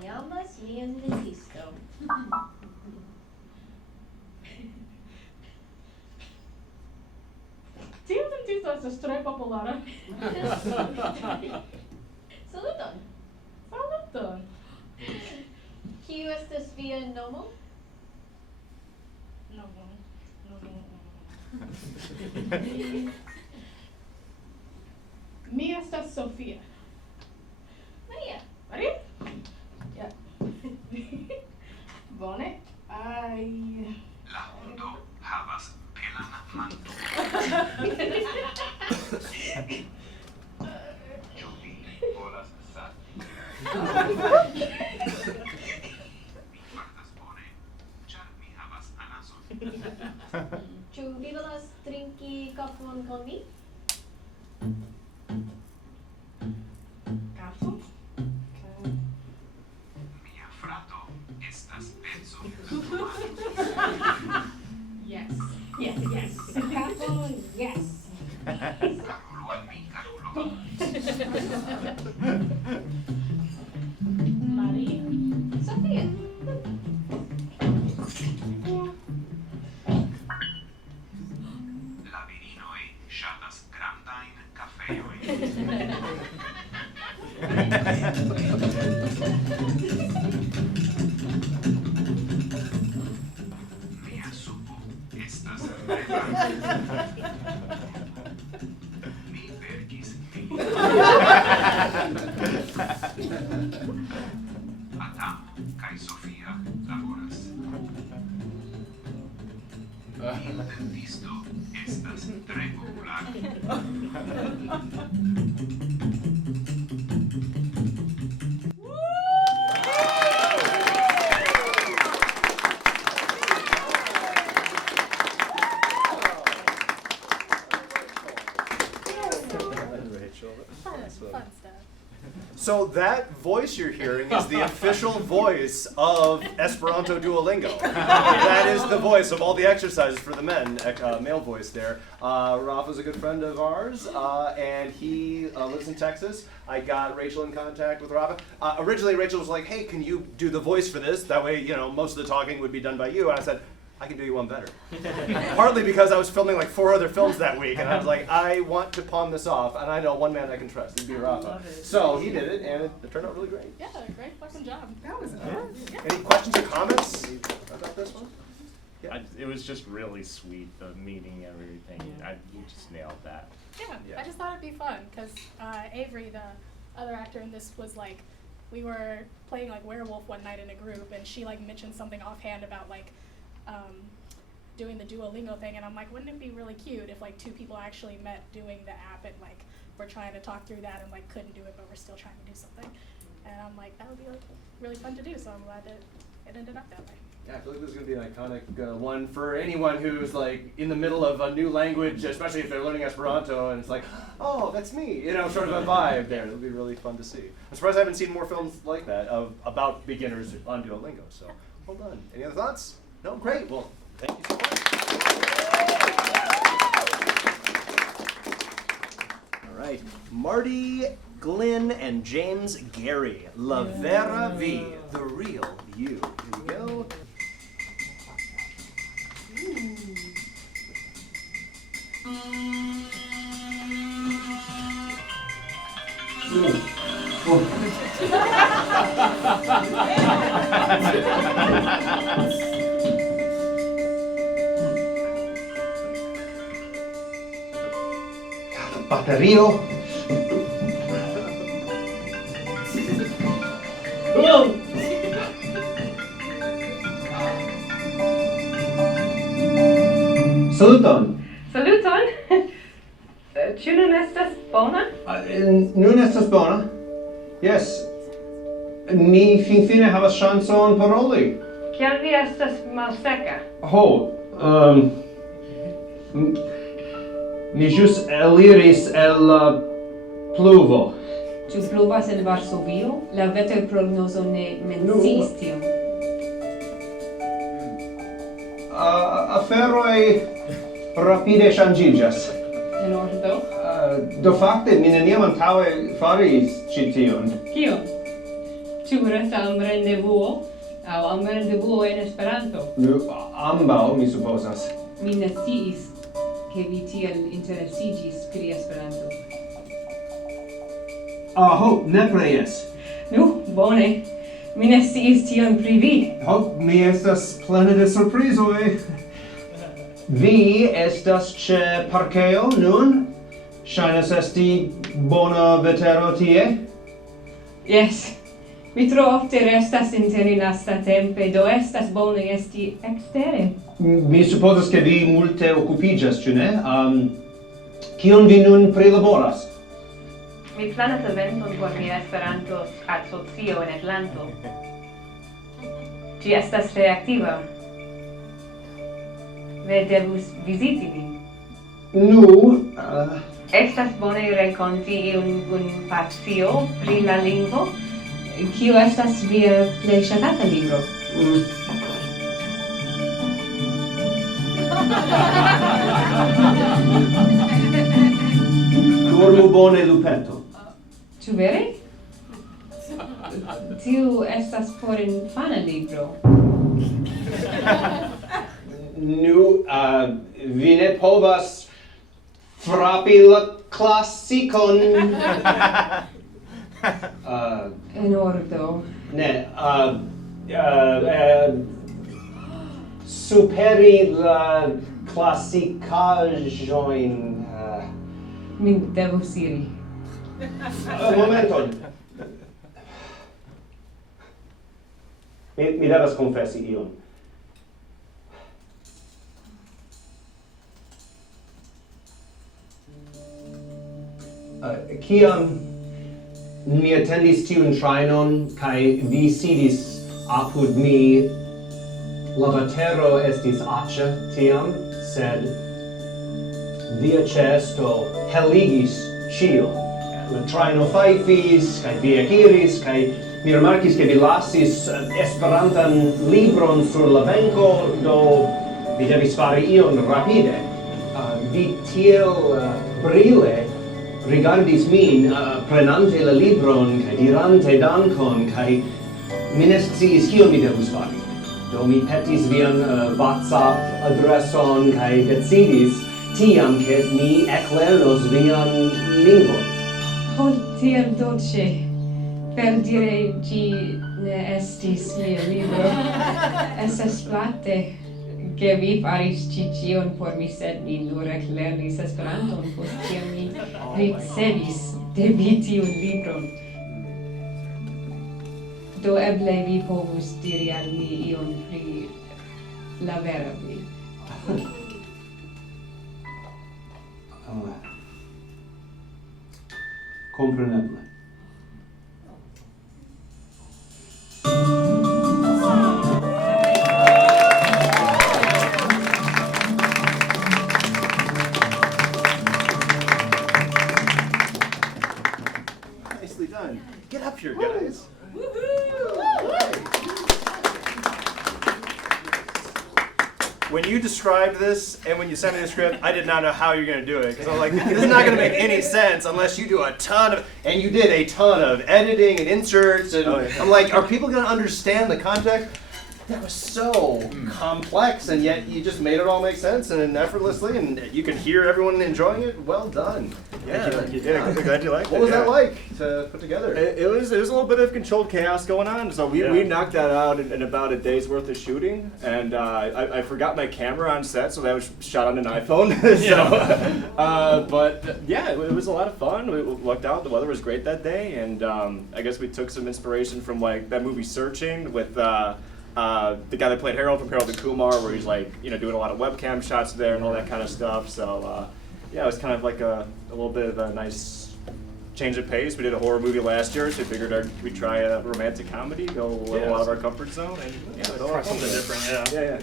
Mi amas mian dentisto. Tiu dentisto estas tre populara. Saluton. Saluton. Kiu estas via nomo? Mi estas Sofia. Mejia. Maria? Ja. Bone. La hundo havas belan manton. Ĉu vi volas savi? Mi fartas bone, ĉar mi havas anason. Ĉu vi volas trinki kafon kun mi? Kafon? Mia frato estas edzo. Yes. Kafon, yes. Karulo al mi, karulo. Maria. Sofia. La virinoj ŝatas grandajn kafejojn. Mia supo estas prepara. Mi verkis min. Adamo kaj Sofia laboras. Il dentisto estas tre populara. So that voice you're hearing is the official voice of Esperanto Duolingo. That is the voice of all the exercises for the men, male voice there. Ruff is a good friend of ours, and he lives in Texas. I got Rachel in contact with Ruff. Originally, Rachel was like, hey, can you do the voice for this? That way, you know, most of the talking would be done by you. And I said, I can do you one better. Partly because I was filming like 4 other films that week, and I was like, I want to pawn this off, and I know one man I can trust. It'd be Rafa. So he did it, and it turned out really great. Yeah, great fucking job. That was Any questions or comments about this one? It it was just really sweet, the meeting, everything. You just nailed that. Yeah, I just thought it'd be fun because Avery, the other actor in this, was like, we were playing like werewolf one night in a group, and she like mentioned something offhand about like doing the Duolingo thing, and I'm like, wouldn't it be really cute if like two people actually met doing the app and like we're trying to talk through that and like couldn't do it, but we're still trying to do something. And I'm like, that would be like really fun to do. So I'm glad that it ended up that way. Yeah, I feel like this is going to be an iconic one for anyone who's like in the middle of a new language, especially if they're learning Esperanto, and it's like, oh, that's me, you know, sort of a vibe there. It'll be really fun to see. I'm surprised I haven't seen more films like that about beginners on Duolingo. So, well done. Any other thoughts? No, great. Well, thank you so much. All right, Marty, Glynn, and James Gary, La Vera V, the real you. Here you go. Batterio. Saluton. Saluton. Ĉu nun estas bona? Nun estas bona. Yes. Ni finfine havas ŝancon paroli. Kial vi estas malseka? Mi ĵus eliris el la pluvo. Ĉu pluvas en Varsovio? La veterprognozo ne menciis tion. Aferoj rapide ŝanĝiĝas. En ordo? Do fakte mi neniam antaŭe faris ĉi tion. Kion? Ĉu retambrendevuo aŭ ambrendevuo en Esperanto? Ambaŭ, mi supozas. Mi ne sciis ke vi tiel interesiĝis pri Esperanto. Nepre jes. Nu, bone. Mi ne sciis tion pri vi. Mi estas plene de surprizoj. Vi estas ĉe parkeo nun? Ŝajnas esti bona vetero tie? Yes. Mi tro ofte restas interne lastatempe, do estas bone esti ekstere. Mi supozas ke vi multe okupiĝas, ĉu ne? Kion vi nun prilaboras? Mi planas eventon por mia Esperanto-asocio en Atlanto. Ĝi estas reaktiva. Vi devus viziti min. Estas bone renkonti iun pasio pri la lingvo. Kio estas via plej ŝatata libro? Dormu bone, lupeto. Ĉu vere? Tiu estas por infana libro. Vi ne povas frapi la klasikon. En ordo. Ne, superi la klasikaĵojn. Mi devus iri. Momenton. Mi devas konfesi ion. Kiam mi atendis tiun trajnon kaj vi sidis apud mi, la vetero estis aĉa tiam, sed via ĉeesto heligis ĉion. La trajno fajfis kaj vi ekiris kaj mi rimarkis ke vi lasis Esperantan libron sur la benko, do vi devis fari ion rapide. Vi tiel brile rigardis min, prenante la libron kaj dirante dankon, kaj mi ne sciis kion mi devus fari. Do mi petis vian WhatsApp adreson kaj decidis tiam ke mi eklernos vian lingvon. Tiel dolĉe. Per dire ĝi ne estis mia libro. Estas plate. Ke vi faris ĉi ĉion por mi, sed mi nur eklernis Esperanton post kiam mi ricevis de vi tiun libron. Do eble vi povus diri al mi ion pri la vera vi. Kompreneble. Nicely done. Get up here, guys. When you described this and when you sent me the script, I did not know how you're going to do it. Because I'm like, this is not going to make any sense unless you do a ton of, and you did a ton of editing and inserts. And I'm like, are people going to understand the context? That was so complex, and yet you just made it all make sense and effortlessly, and you could hear everyone enjoying it. Well done. Yeah, thank you. I'm glad you liked it. What was that like to put together? It was a little bit of controlled chaos going on. So we knocked that out in about a day's worth of shooting, and I forgot my camera on set, so that was shot on an iPhone. But yeah, it was a lot of fun. We lucked out. The weather was great that day, and I guess we took some inspiration from like that movie Searching with the guy that played Harold from Harold and Kumar, where he's like, doing a lot of webcam shots there and all that kind of stuff. So yeah, it was kind of like a little bit of a nice change of pace. We did a horror movie last year, so we figured we'd try a romantic comedy, go a little out of our comfort zone, and yeah, it was Try something different. Yeah.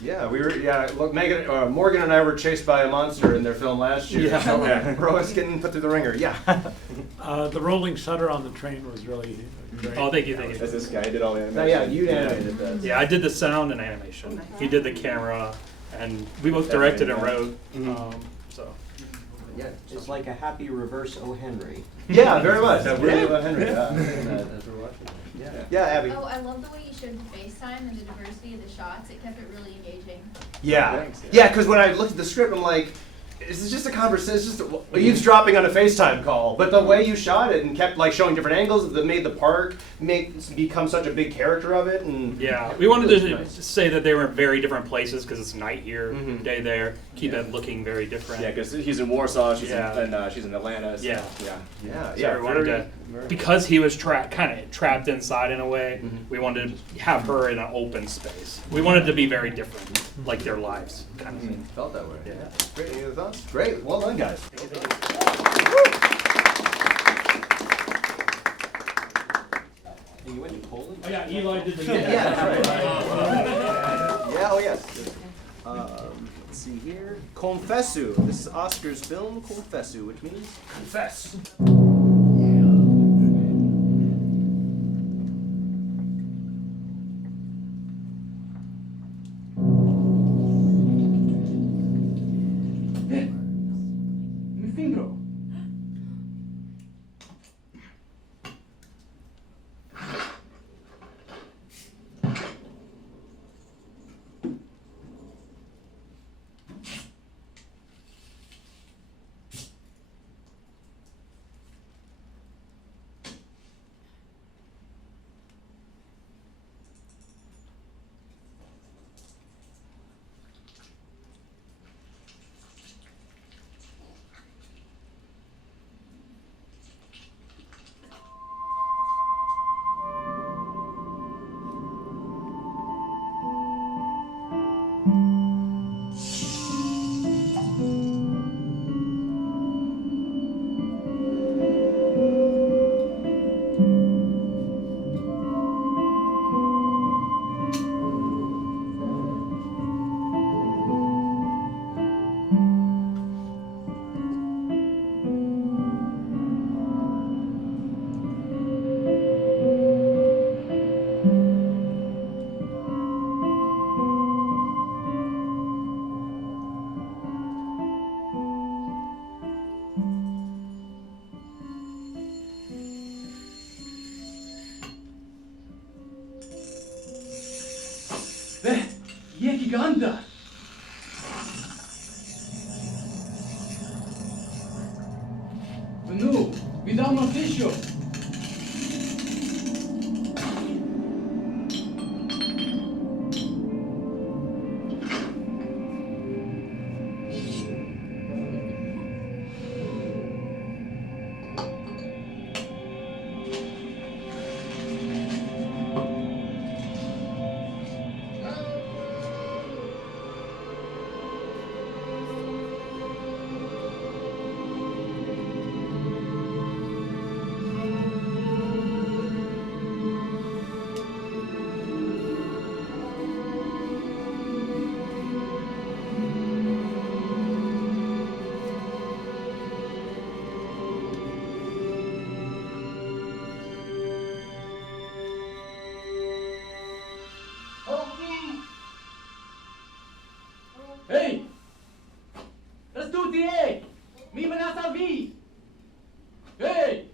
Yeah, we were. Yeah, look, Morgan and I were chased by a monster in their film last year. Yeah. So, bro, it's getting put through the ringer. Yeah. The rolling shutter on the train was really great. Oh, thank you. That's this guy did all the animation. Yeah, you animated that. Yeah, I did the sound and animation. He did the camera, and we both directed and wrote. So. Yeah, it's like a happy reverse O. Henry. Yeah, very much. That's really really about Henry. Yeah. As we're watching. Yeah, Abby. Oh, I love the way you showed the FaceTime and the diversity of the shots. It kept it really engaging. Yeah. Thanks, Yeah, because when I looked at the script, I'm like, is this just a conversation? It's just eavesdropping on a FaceTime call. But the way you shot it and kept like showing different angles that made the park become such a big character of it. And Yeah, we wanted to say that they were in very different places because it's night here, day there. Keep it looking very different. Yeah, because he's in Warsaw, she's in Atlanta. So, Yeah. Yeah. So we wanted to, because he was kind of trapped inside in a way, we wanted to have her in an open space. We wanted to be very different, like their lives, kind of thing. Felt that way. Yeah. Great. Any other thoughts? Great. Well done, guys. And you went to Poland? Oh yeah, Eli did the Yeah, that's right. Yeah, oh yes. Let's see here. Konfesu. This is Oscar's film, Konfesu, which means confess. Mi fingro. Je giganta! Venu, vi dau una fiŝo! Hey! Let's do the Mi manasa vi! Hey!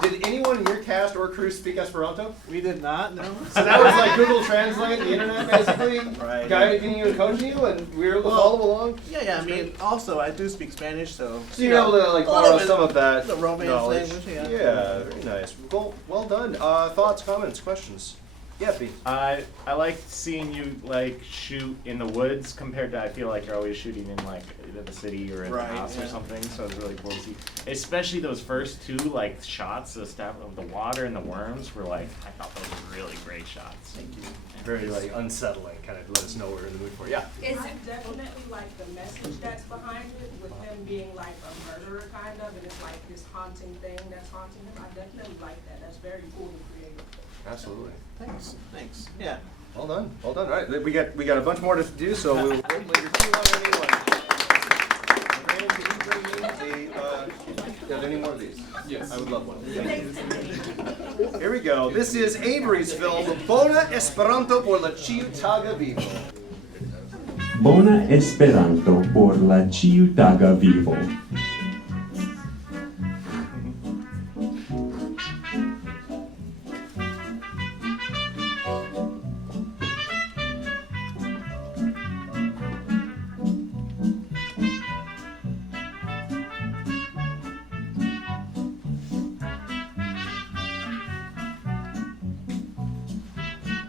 Did anyone in your cast or crew speak Esperanto? We did not, no. So that was like Google Translate, the internet basically, guiding you and coaching you, and we were able to follow along? Yeah, I mean, also, I do speak Spanish, so... So you're able to like borrow some of that the Romance knowledge. language, yeah. Yeah, very nice. Well done. Thoughts, comments, questions? Yeah, Pete. I liked seeing you like shoot in the woods compared to I feel like you're always shooting in like either the city or in the house or something. So it was really cool to see, especially those first two like shots of the water and the worms were like I thought those were really great shots. Thank you. Very like unsettling, kind of let us know what we're in the mood for. Yeah. I definitely like the message that's behind it, with him being like a murderer kind of, and it's like this haunting thing that's haunting him. I definitely like that. That's very cool and creative. Absolutely. Thanks. Yeah. Well done. All right, we got a bunch more to do, so we will hopefully your team on anyone. Brandon, can you bring me you have any more of these? Yes. I would love one. Thank you. Here we go. This is Avery's film, Bona Esperanto por la Ĉiutaga Vivo. Bona Esperanto por la Ĉiutaga Vivo.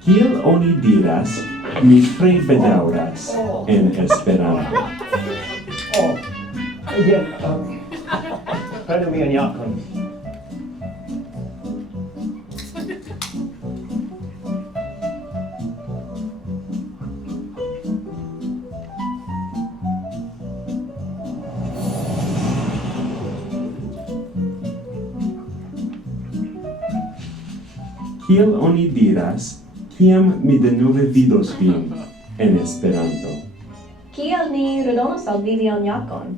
Kiel oni diras, mi tre bedaŭras en Esperanto. Prenu mian jakon. Kiel oni diras, kiam mi denove vidos vin en Esperanto. Kiel ni redonos al vi vian jakon?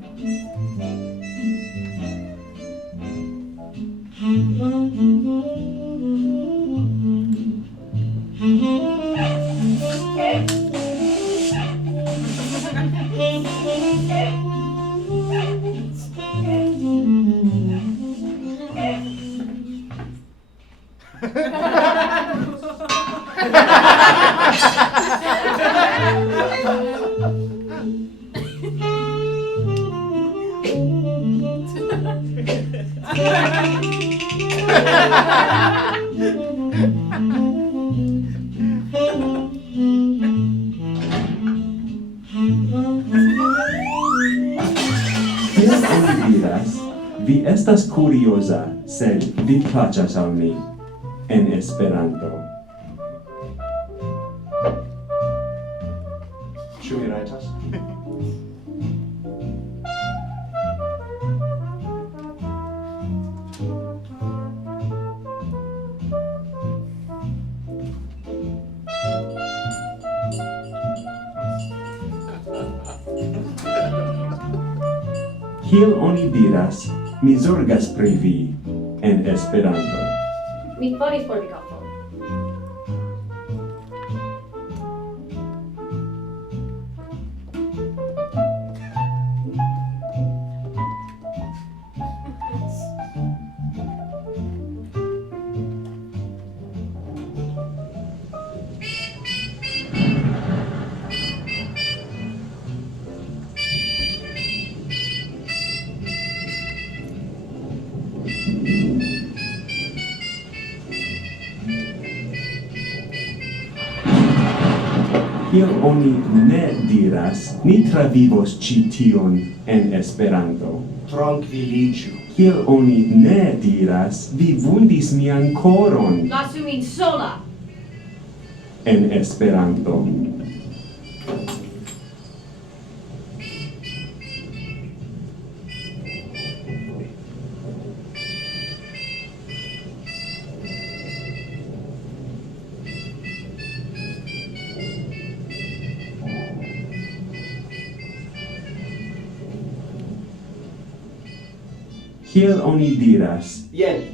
Kiel oni diras, vi estas curiosa, sed vi plaĉas al mi, en Esperanto. Ĉu mi rajtas? Kiel oni diras, mi zorgas pri vi, en Esperanto. Mi faris por vi kafon. Kiel oni ne diras, ni travivos ĉi tion en Esperanto. Trankviliĝu. Kiel oni ne diras, vi vundis mian koron Lasu min sola! en Esperanto. Kiel oni diras, Jen,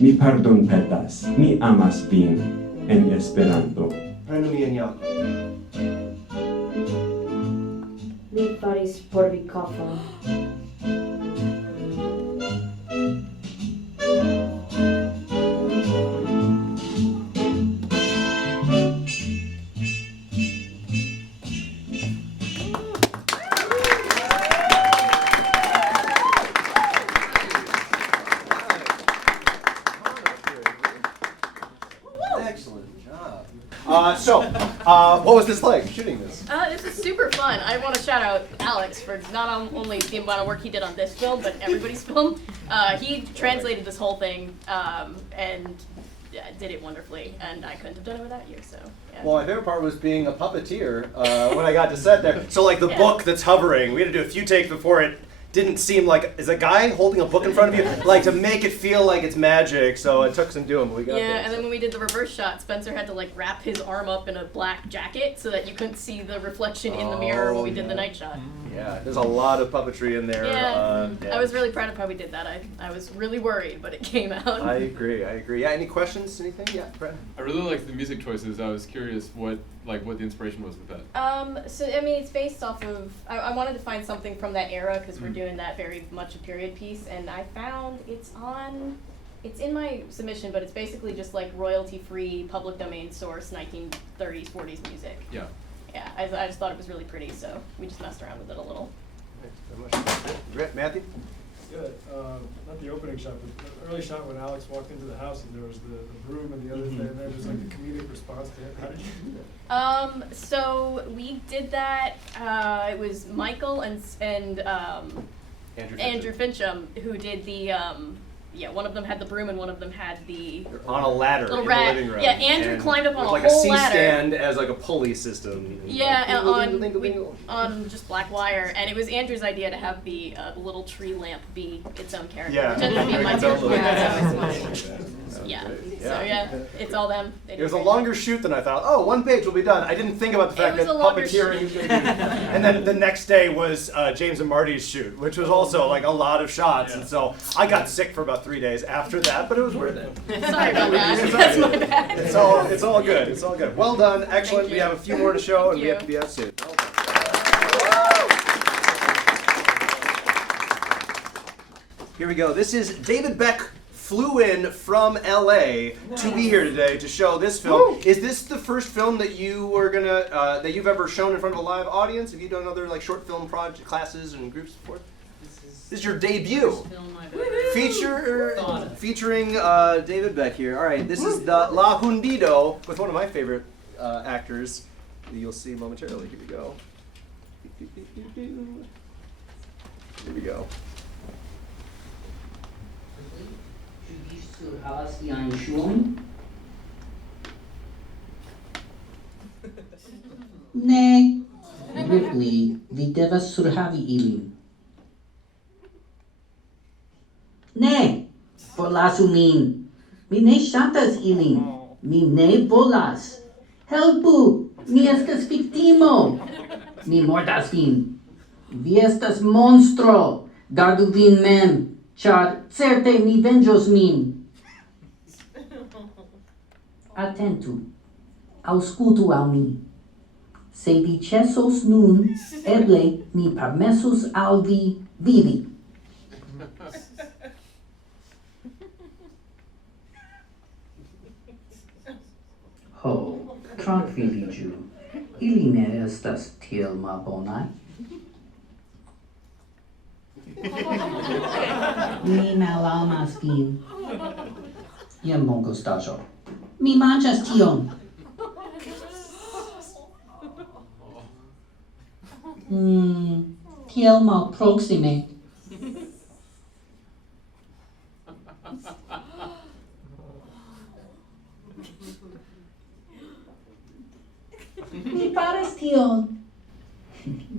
mi pardonpetas, mi amas vin, en Esperanto. prenu mian jakon. Mi faris por vi kafon. What was this like, shooting this? This is super fun. I want to shout out Alex for not only the amount of work he did on this film, but everybody's film. He translated this whole thing and did it wonderfully, and I couldn't have done it without you, so. Yeah. Well, my favorite part was being a puppeteer when I got to set there. So like the book that's hovering, we had to do a few takes before it didn't seem like, is a guy holding a book in front of you? Like to make it feel like it's magic, so it took some doing, but we got there. Yeah, and then when we did the reverse shot, Spencer had to like wrap his arm up in a black jacket so that you couldn't see the reflection in the mirror when we did the night shot. Yeah, there's a lot of puppetry in there. Yeah, I was really proud of how we did that. I was really worried, but it came out. I agree. Yeah, any questions, anything? Yeah, Brett? I really liked the music choices. I was curious what the inspiration was with that. So I mean, it's based off of. I wanted to find something from that era because we're doing that very much a period piece, and I found it's in my submission, but it's basically just like royalty-free, public domain source 1930s, 40s music. Yeah. Yeah, I just thought it was really pretty, so we just messed around with it a little. Thanks very much. Brett, Matthew? Good. Not the opening shot, but the early shot when Alex walked into the house and there was the broom and the other thing, and then just like the comedic response to it. How did you do that? So we did that. It was Michael and Andrew Fincham who did the. One of them had the broom and one of them had the on a ladder little in rat. the living room. Yeah, Andrew climbed up on a like whole a ladder. C-stand as like a pulley system. Yeah, Like, and on just black wire, and it was Andrew's idea to have the little tree lamp be its own character, which ended up being my favorite. Yeah. So yeah, it's all them. It was a longer shoot than I thought. Oh, one page will be done. I didn't think about the fact that puppeteering is going to be. And then the next day was James and Marty's shoot, which was also like a lot of shots, and so I got sick for about 3 days after that, but it was worth it. Sorry about that. That's my bad. It's all good. It's all good. Well done. Excellent. We have a few more to show, and we have to be out soon. Here we go. This is David Beck flew in from LA to be here today to show this film. Is this the first film that you were gonna that you've ever shown in front of a live audience? Have you done other like short film project classes and groups before? This is your debut. Featuring David Beck here. All right, this is the La Hundido with one of my favorite actors. You'll see momentarily. Here we go. Here we go. Ne, Ripley, vi devas surhavi ilin. Ne, forlasu min. Mi ne ŝatas ilin. Mi ne volas. Helpu, mi estas viktimo. Mi mordas vin. Vi estas monstro. Gardu vin mem, ĉar certe mi venĝos min. Atentu, aŭskultu al mi. Se vi ĉesos nun, eble mi permesus al vi vivi. Ho, trankviliĝu. Ili ne estas tiel malbonaj. Mi malamas vin. Jen bongustaĵo. Mi manĝas tion. Kiel malproksime. Mi faras tion.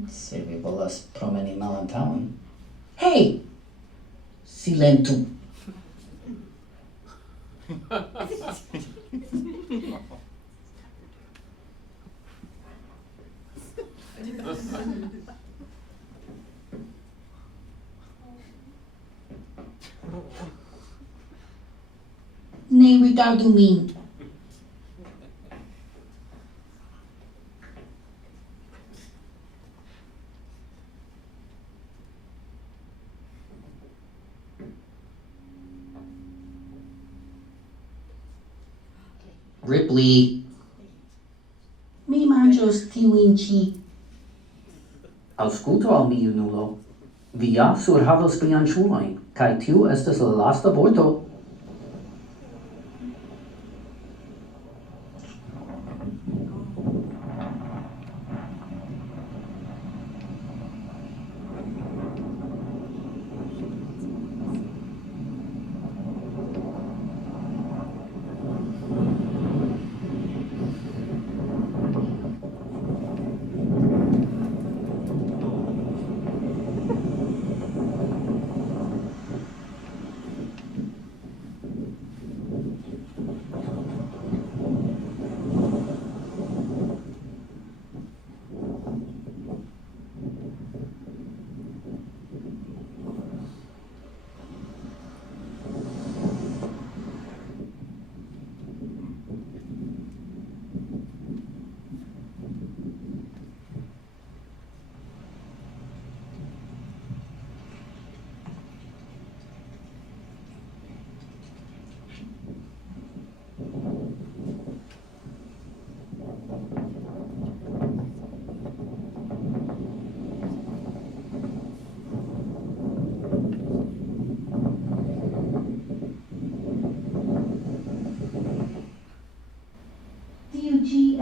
Se vi volas promeni malantaŭen. Hej! Silentu. Ne rigardu min. Ripley. Mi manĝos tiujn ĉi. Aŭskultu al mi, junulo. Vi ja surhavos fianĉulojn, kaj tiu estas la lasta vorto.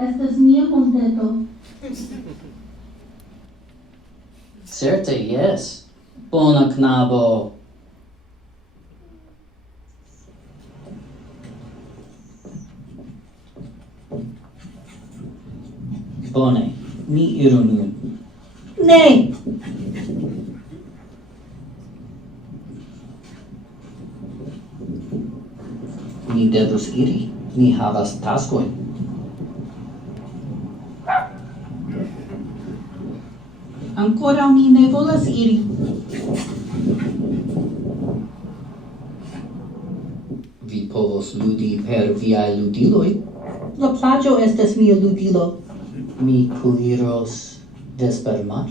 Estas mia monteto. Certe, yes. Bona knabo. Bone, ni iru nun. Ne! Ni devus iri. Ni havas taskojn. Ancora mi ne volas iri. Vi povos ludi per viaj ludiloj. La plaĝo estas mia ludilo. Mi kuiros vespermar.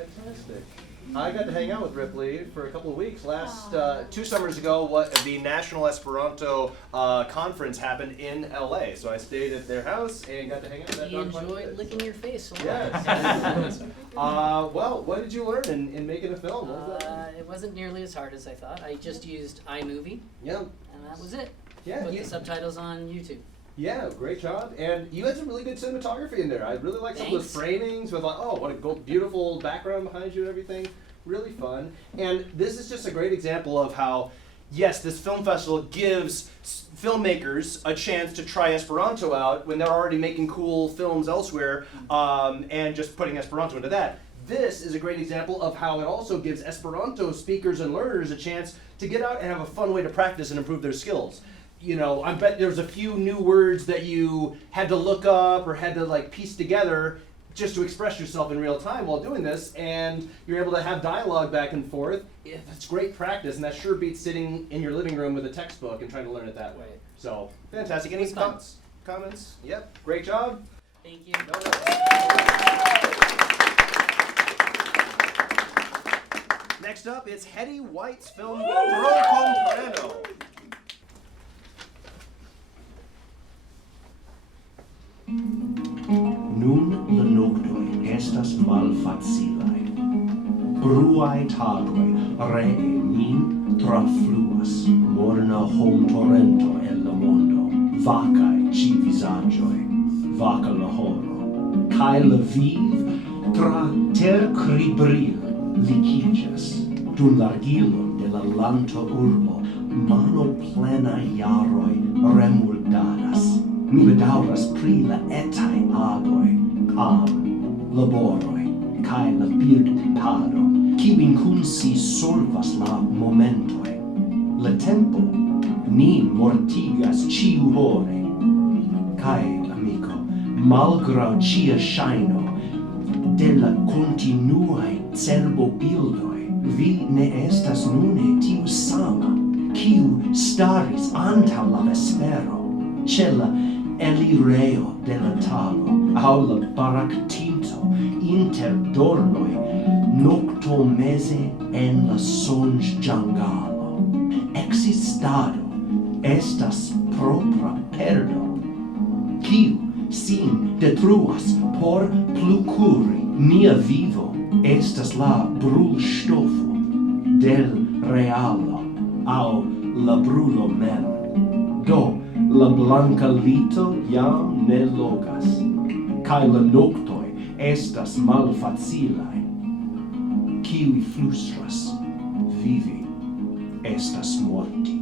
Fantastic. I got to hang out with Ripley for a couple of weeks. Last 2 summers ago, the National Esperanto Conference happened in LA. So I stayed at their house and got to hang out with that He dog. quite a enjoyed bit. licking your face. So Yes. Well, what did you learn in making a film? What was that? It wasn't nearly as hard as I thought. I just used iMovie. Yeah. And that was it. Yeah, Put you- the subtitles on YouTube. Yeah, great job. And you had some really good cinematography in there. I really like some of those framings with like, oh, what a beautiful background behind you and everything. Really fun. And this is just a great example of how, yes, this film festival gives filmmakers a chance to try Esperanto out when they're already making cool films elsewhere, and just putting Esperanto into that. This is a great example of how it also gives Esperanto speakers and learners a chance to get out and have a fun way to practice and improve their skills. You know, I bet there's a few new words that you had to look up or had to like piece together just to express yourself in real time while doing this, and you're able to have dialogue back and forth. Yeah, that's great practice, and that sure beats sitting in your living room with a textbook and trying to learn it that way. So, fantastic. Any thoughts, comments? Yep, great job. Thank you. Next up, it's Hetty White's film Pro. Nun la noctoi estas malfacilai. Bruae tagoi rege min trafluas, morna hom torrento el la mondo, vacae ci visagioi, vaca lahoro, cae la viv tra ter cribril licigas, dun largilo de la lanto urbo, mano plena iaroi remuldadas. Mi bedauras pri la etai agoi, laboroi, cae la birdpado, kiuin cun si solvas la momentoi. La tempo nin mortigas ciu hore, cae, amico, malgrau cia shaino de la continuae cerbo bildoi, vi ne estas nune tiu sama, kiu staris antau la vespero, ce la elireo de la tago, au la baractinto inter dornoi, nocto mese en la sonj jangalo. Existado estas propra perdo, kiu sin detruas por plucuri. Nia vivo estas la brulstofo del realo, au la brulo mem. Do, la blanca lito jam ne logas, cae la noctoi estas malfacilai. Kiui flustras, vivi estas morti.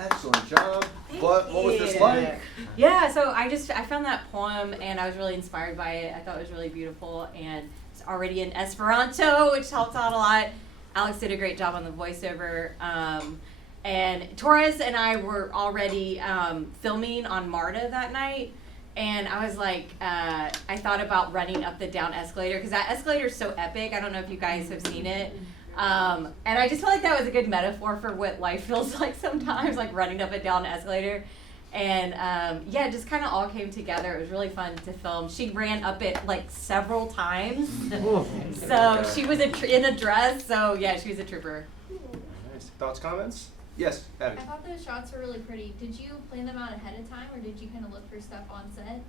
Excellent job. What was this like? Yeah, so I found that poem and I was really inspired by it. I thought it was really beautiful, and it's already in Esperanto, which helped out a lot. Alex did a great job on the voiceover. And Torres and I were already filming on Marta that night. And I was like, I thought about running up the down escalator, because that escalator is so epic. I don't know if you guys have seen it. And I just felt like that was a good metaphor for what life feels like sometimes, like running up and down an escalator. And yeah, it just kind of all came together. It was really fun to film. She ran up it like several times. So she was in a dress, so yeah, she was a trooper. Nice. Thoughts, comments? Yes, Abby. I thought those shots were really pretty. Did you plan them out ahead of time, or did you kind of look for stuff on set?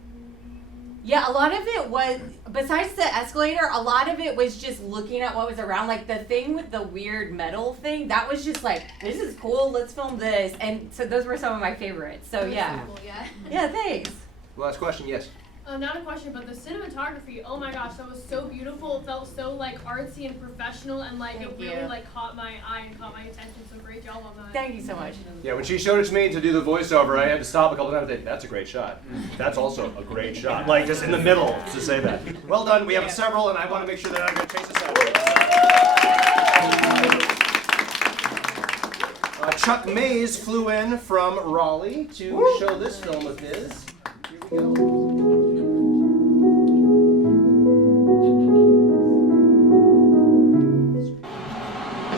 Yeah, a lot of it was, besides the escalator, a lot of it was just looking at what was around. Like the thing with the weird metal thing, that was just like, this is cool, let's film this. And so those were some of my favorites. So yeah. Cool, yeah. Yeah, thanks. Last question, yes. Not a question, but the cinematography, oh my gosh, that was so beautiful. It felt so like artsy and professional, and like it really like caught my eye and caught my attention. So great job on that. Thank you so much. Yeah, when she showed it to me to do the voiceover, I had to stop a couple times and think, that's a great shot. That's also a great shot. Like just in the middle to say that. Well done, we have several, and I want to make sure that I'm going to chase this out. Chuck Mays flew in from Raleigh to show this film of his. Here we go.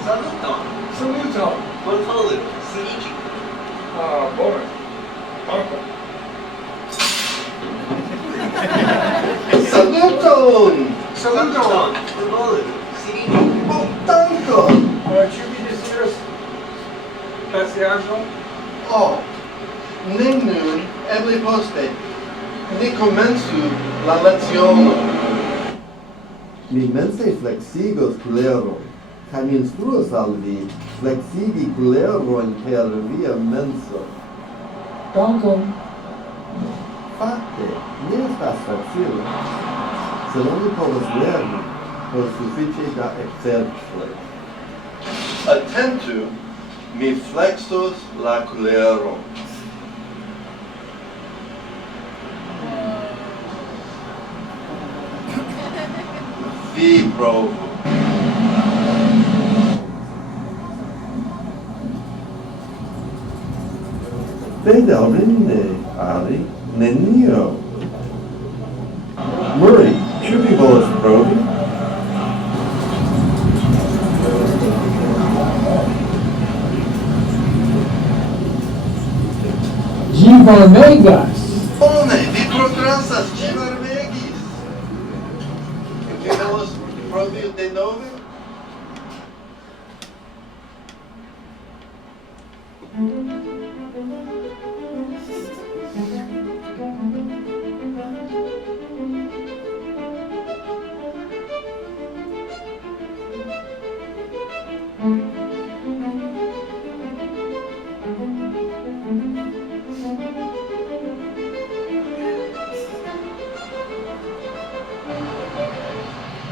Saluton. Saluton. Volokh. Sirigi. Bona. Uncle. Saluton. Saluton. Volokh. Sirigi. Oh, dankon. Ĉu vi deziras paseaĵon? Oh, ne nun, eble poste. Ni komencu la lecionon. Mi mense fleksigos kuleron, kaj mi instruos al vi fleksigi kuleron per via menso. Dankon. Fakte, ne estas facile, sed oni povas lerni por sufiĉe da ekzemploj. Atentu, mi fleksos la kuleron. Vi provu. Bedaŭrinde, Ari, nenio. Murray, ĉu vi volas provi? Ĝi varmegas. Bone, vi progresas, ĝi varmegis. Vi volas provi denove?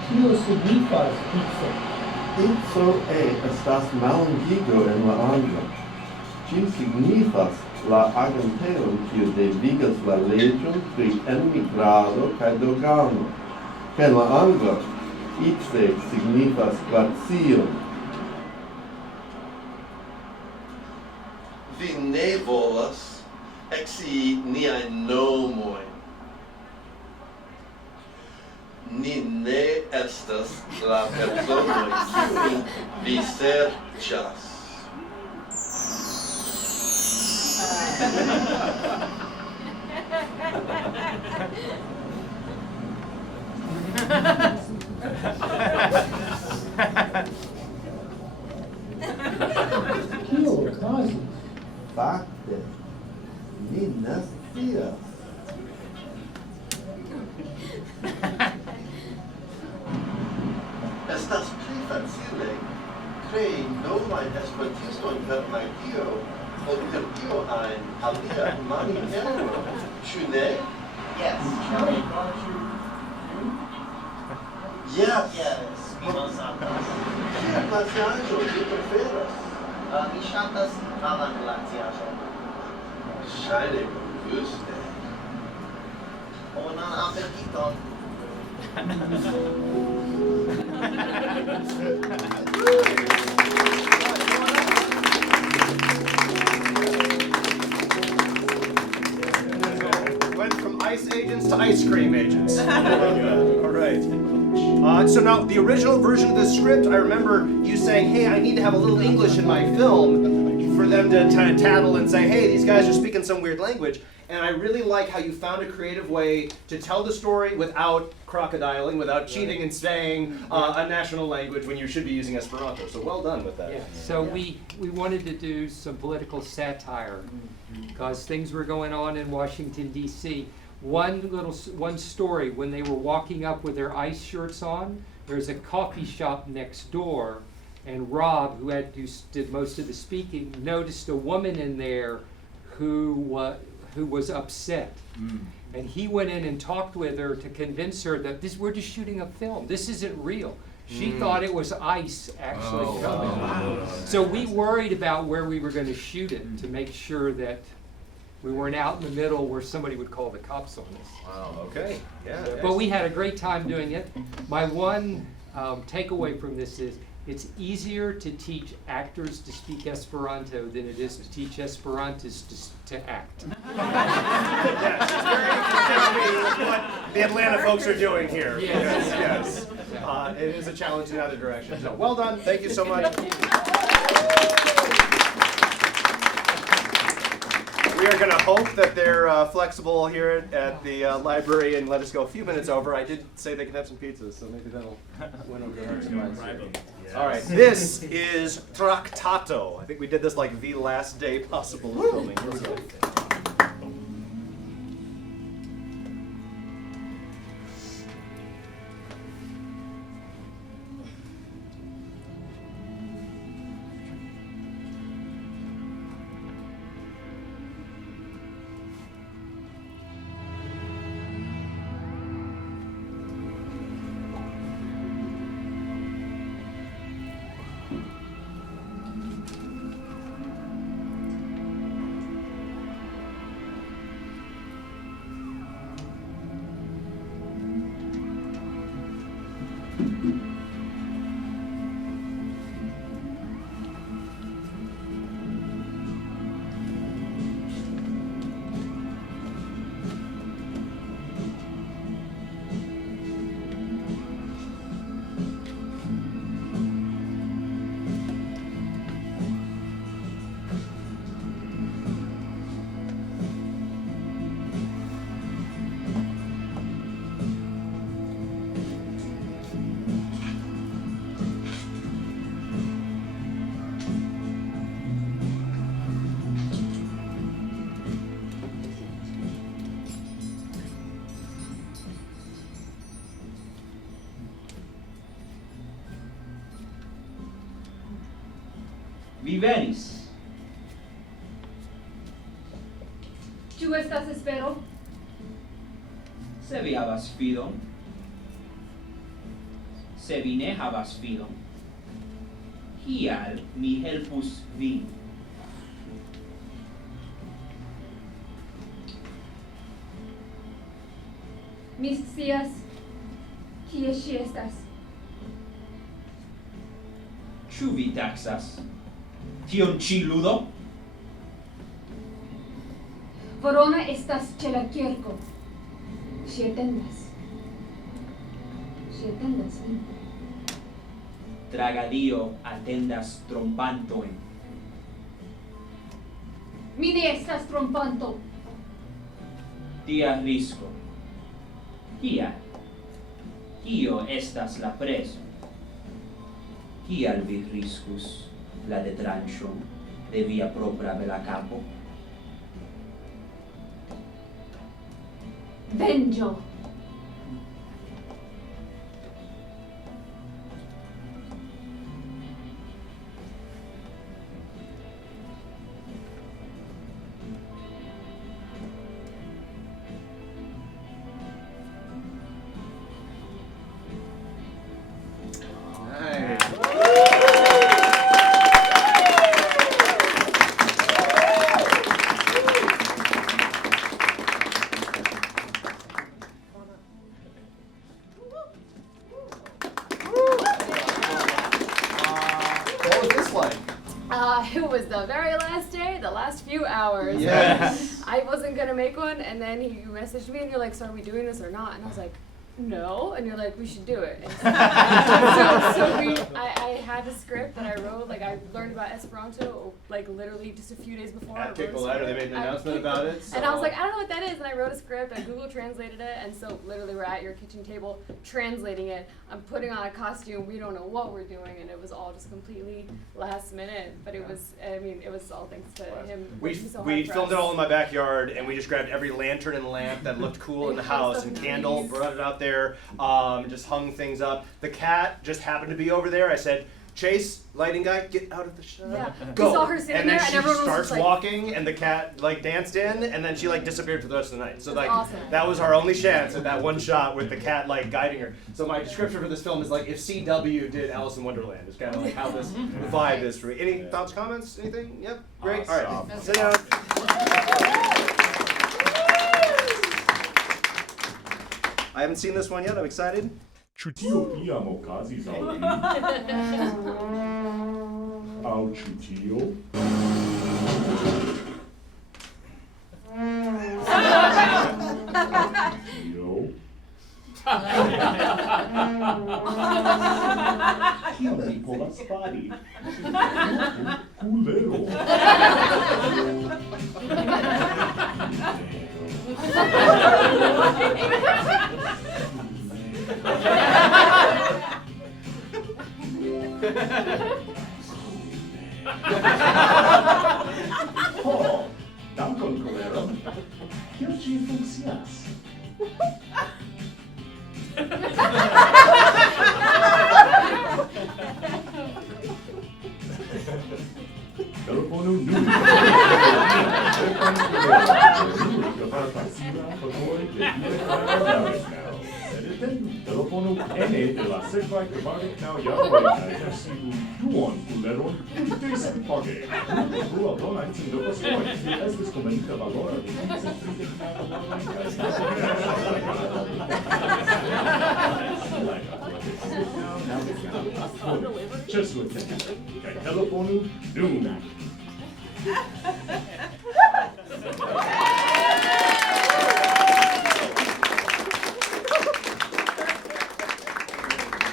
Kio signifas pizzo? Pizzo estas malangigo en la angla. Ĝi signifas la agenteon kiu devigas la leĝon pri enmigrado kaj dogano. Kaj en la angla, ipse signifas glacion. Vi ne volas ekscii niajn nomojn. Ni ne estas la personoj kiujn vi serĉas. Kio okazis? Fakte, mi ne scias. Estas pli facile krei novajn esperantistojn per magio ol per io ajn alia maniero. Ĉu ne? Yes. Yes. Yes, mi bonsatas. Kia glaciaĵo vi preferas? Mi ŝatas alan glaciaĵon. Ŝajne bonguste. Bonan apetiton. Went from ice agents to ice cream agents. All right. So now, the original version of the script, I remember you saying, hey, I need to have a little English in my film for them to kind of tattle and say, hey, these guys are speaking some weird language. And I really like how you found a creative way to tell the story without crocodiling, without cheating and saying a national language when you should be using Esperanto. So well done with that. Yeah. So we wanted to do some political satire because things were going on in Washington, D.C. One story, when they were walking up with their ice shirts on, there's a coffee shop next door, and Rob, who did most of the speaking, noticed a woman in there who was upset. And he went in and talked with her to convince her that we're just shooting a film. This isn't real. She thought it was ice actually coming. Wow. So we worried about where we were going to shoot it to make sure that we weren't out in the middle where somebody would call the cops on us. Wow, okay. Yeah. But we had a great time doing it. My one takeaway from this is It's easier to teach actors to speak Esperanto than it is to teach Esperantists to act. Yes, it's very consistent with what the Atlanta folks are doing here. Yes. It is a challenge in either direction. So well done. Thank you so much. We are going to hope that they're flexible here at the library and let us go a few minutes over. I did say they can have some pizzas, so maybe that'll win over the hearts and minds. All right, this is Tractato. I think we did this like the last day possible of filming. Let's go. Vi venis. Ĉu estas Espero? Se vi havas fidon. Se vi ne havas fidon. Kial mi helpus vin? Mi scias kie ŝi estas. Ĉu vi taksas tion ĉi ludo? Bona estas ĉe la kirko. Ŝi atendas. Ŝi atendas vin. Tragadio atendas trompantojn. Mi ne estas trompanto. Tia risko. Kial? Kio estas la prezo? Kial vi riskus la detranĉon de via propra bela kapo? Venĝo. It was the very last day, the last few hours. Yes. I wasn't gonna make one, and then you messaged me, and you're like, "So are we doing this or not?" And I was like, "No," and you're like, "We should do it." And I had a script that I wrote. Like I learned about Esperanto like literally just a few days before. At Kick the Ladder, they made an announcement about it. And I was like, I don't know what that is, and I wrote a script. I Google translated it, and so literally we're at your kitchen table translating it. I'm putting on a costume. We don't know what we're doing, and it was all just completely last minute. But it was, I mean, it was all thanks to him. We working so hard for filmed us. it all in my backyard, and we just grabbed every lantern and lamp that looked cool in the house, and candle, brought it out there, just hung things up. The cat just happened to be over there. I said, "Chase, lighting guy, get out of the shot. Yeah. Go." We saw her sitting and then there, and she everyone was starts just like- walking, and the cat like danced in, and then she like disappeared for the rest of the night. So like awesome. that was our only chance at that one shot with the cat like guiding her. So my description for this film is like if CW did Alice in Wonderland. It's kind of like how this vibe is for me. Any thoughts, comments, anything? Yep, great. All right, sit down. I haven't seen this one yet. I'm excited. Ĉu tio iam okazis al vi? Aŭ ĉu tio? Tio? Kion vi povas fari? Cuyler. Oh, dankon, Cuyler. Kiel ĝi funkcias? Telefonu nun. Telefonu ene de la sekvaj kvardeknaŭ jaroj kaj residu duon Cuyleron tute senpage. Pro aldona incendo Paseo, kiu estis komenita valora de 539 Ĉesu atendi kaj telefonu nun.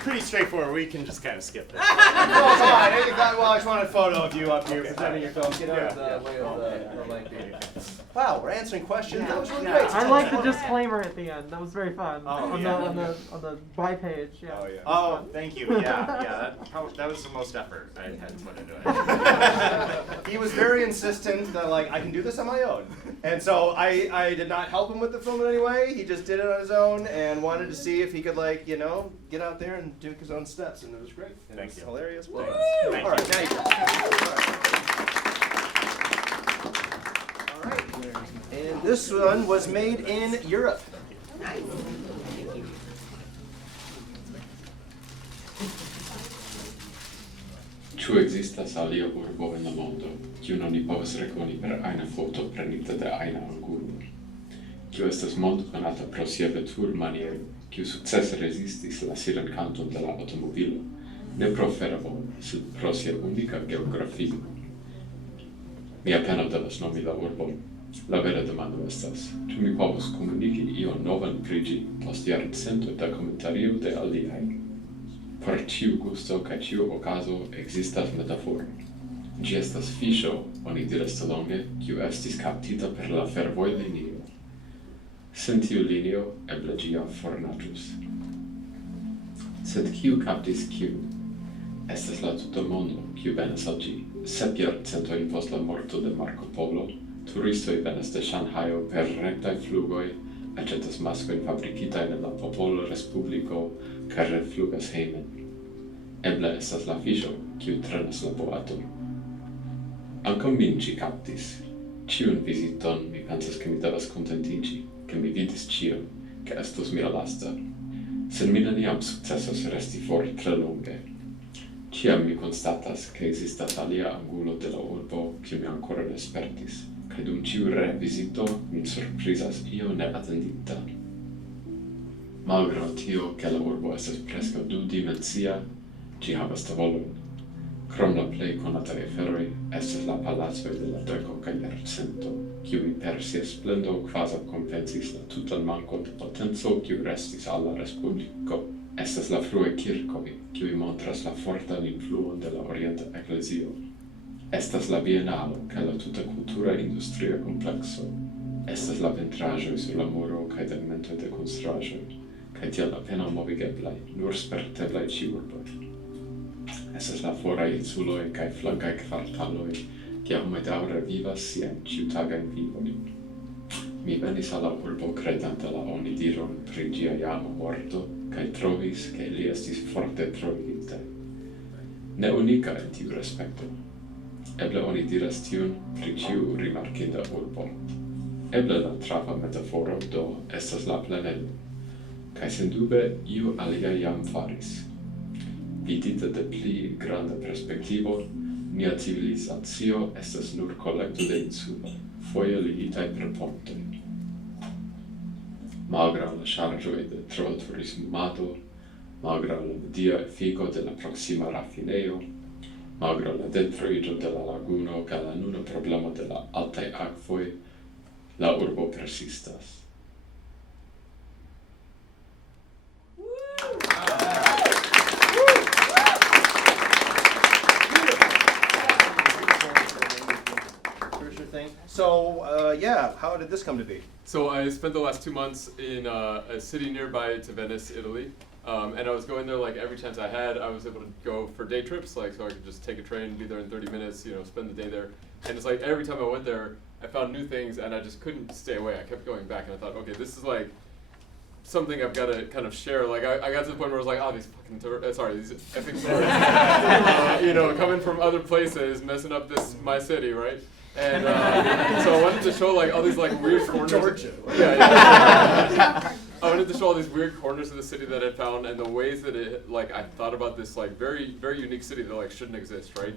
Pretty straightforward. We can just kind of skip this. Oh, come on. Well, I just wanted a photo of you up here presenting your film. Get out of the way of the light beam. Wow, we're answering questions. Yeah. That was really great. I like the disclaimer at the end. That was very fun. Oh, on yeah. the by page. Yeah. Oh, yeah. Oh, thank you. Yeah. That was the most effort I had to put into it. He was very insistent that like I can do this on my own, and so I did not help him with the film in any way. He just did it on his own and wanted to see if he could like get out there and do his own steps, and it was great. And Thank it was you. hilarious. Well, Thank all right, you. now you go. All right. And this one was made in Europe. Nice. Ĉu ekzistas alia urbo en la mondo, kiun oni povas rekoni per ajna foto prenita de ajna angulo? Kiu estas mondkonata pro sia veturmaniero, kiu sukcese rezistis la sirenkanton de la aŭtomobilo, ne pro fervo, sed pro sia unika geografio? Mi apenaŭ devas nomi la urbon. La vera demando estas, ĉu mi povus komuniki ion novan pri ĝi post jarcentoj da komentario de aliaj? Por ĉiu gusto kaj ĉiu okazo ekzistas metaforo. Ĝi estas fiŝo, oni diras delonge, kiu estis kaptita per la fervojlinio. Sen tiu linio eble ĝi jam fornaĝus. Sed kiu kaptis kiun? Estas la tuta mondo, kiu venas al ĝi. 7 jarcentojn post la morto de Marco Polo, turistoj venas de Ŝanhajo per rektaj flugoj, aĉetas maskojn fabrikitajn en la Popola Respubliko kaj reflugas hejmen. Eble estas la fiŝo, kiu trenas la boaton. Ankaŭ min ĝi kaptis. Ĉiun viziton mi pensas, ke mi devas kontentiĝi, ke mi vidis ĉion, ke estos mia lasta. Sed mi neniam sukcesos resti for tre longe. Ĉiam mi konstatas, ke ekzistas alia angulo de la urbo, kiu mi ankoraŭ ne spertis. Kaj dum ĉiu revizito min surprizas io neatendita. Malgraŭ tio, ke la urbo estas preskaŭ dudimensia, ĝi havas tavolojn. Krom la plej konataj aferoj estas la palacoj de la deko kaj jarcento, kiuj per sia splendo kvazaŭ kompensis la tutan mankon de potenco, kiu restis al la respubliko. Estas la fruaj kirkoj, kiuj montras la fortan influon de la orienta eklezio. Estas la bienalo kaj la tuta kultura industria komplekso. Estas la pentraĵoj sur la muro kaj tegmentoj de konstruaĵoj, kaj tiel apenaŭ movigeblaj, nur sperteblaj ĉiurboj. Estas la foraj insuloj kaj flankaj kvartaloj, kie homoj daŭre vivas siajn ĉiutagajn vivojn. Mi venis al la urbo kredante la onidiron pri ĝia jama morto, kaj trovis, ke ili estis forte troigite. Ne unika en tiu respekto. Eble oni diras tiun pri ĉiu rimarkinda urbo. Eble la trafa metaforo do estas la planedo, kaj sendube iu alia jam faris. Vidite de pli granda perspektivo, nia civilizacio estas nur kolekto de insuloj, foje ligitaj per pontoj. Malgraŭ la ŝarĝoj de troa turismado, malgraŭ la media efiko de la proksima rafinejo, malgraŭ la detruiĝo de la laguno kaj la nuna problemo de la altaj akvoj, la urbo persistas. So, yeah, how did this come to be? So I spent the last 2 months in a city nearby to Venice, Italy. And I was going there like every chance I had. I was able to go for day trips, like so I could just take a train, be there in 30 minutes, spend the day there. And it's like every time I went there, I found new things and I just couldn't stay away. I kept going back and I thought, okay, this is like something I've got to kind of share. Like I got to the point where I was like, oh, these fucking these effing tourists, coming from other places, messing up my city, right? And so I wanted to show like all these like weird corners. Georgia. Yeah. I wanted to show all these weird corners of the city that I found and the ways that I thought about this like very, very unique city that like shouldn't exist, right?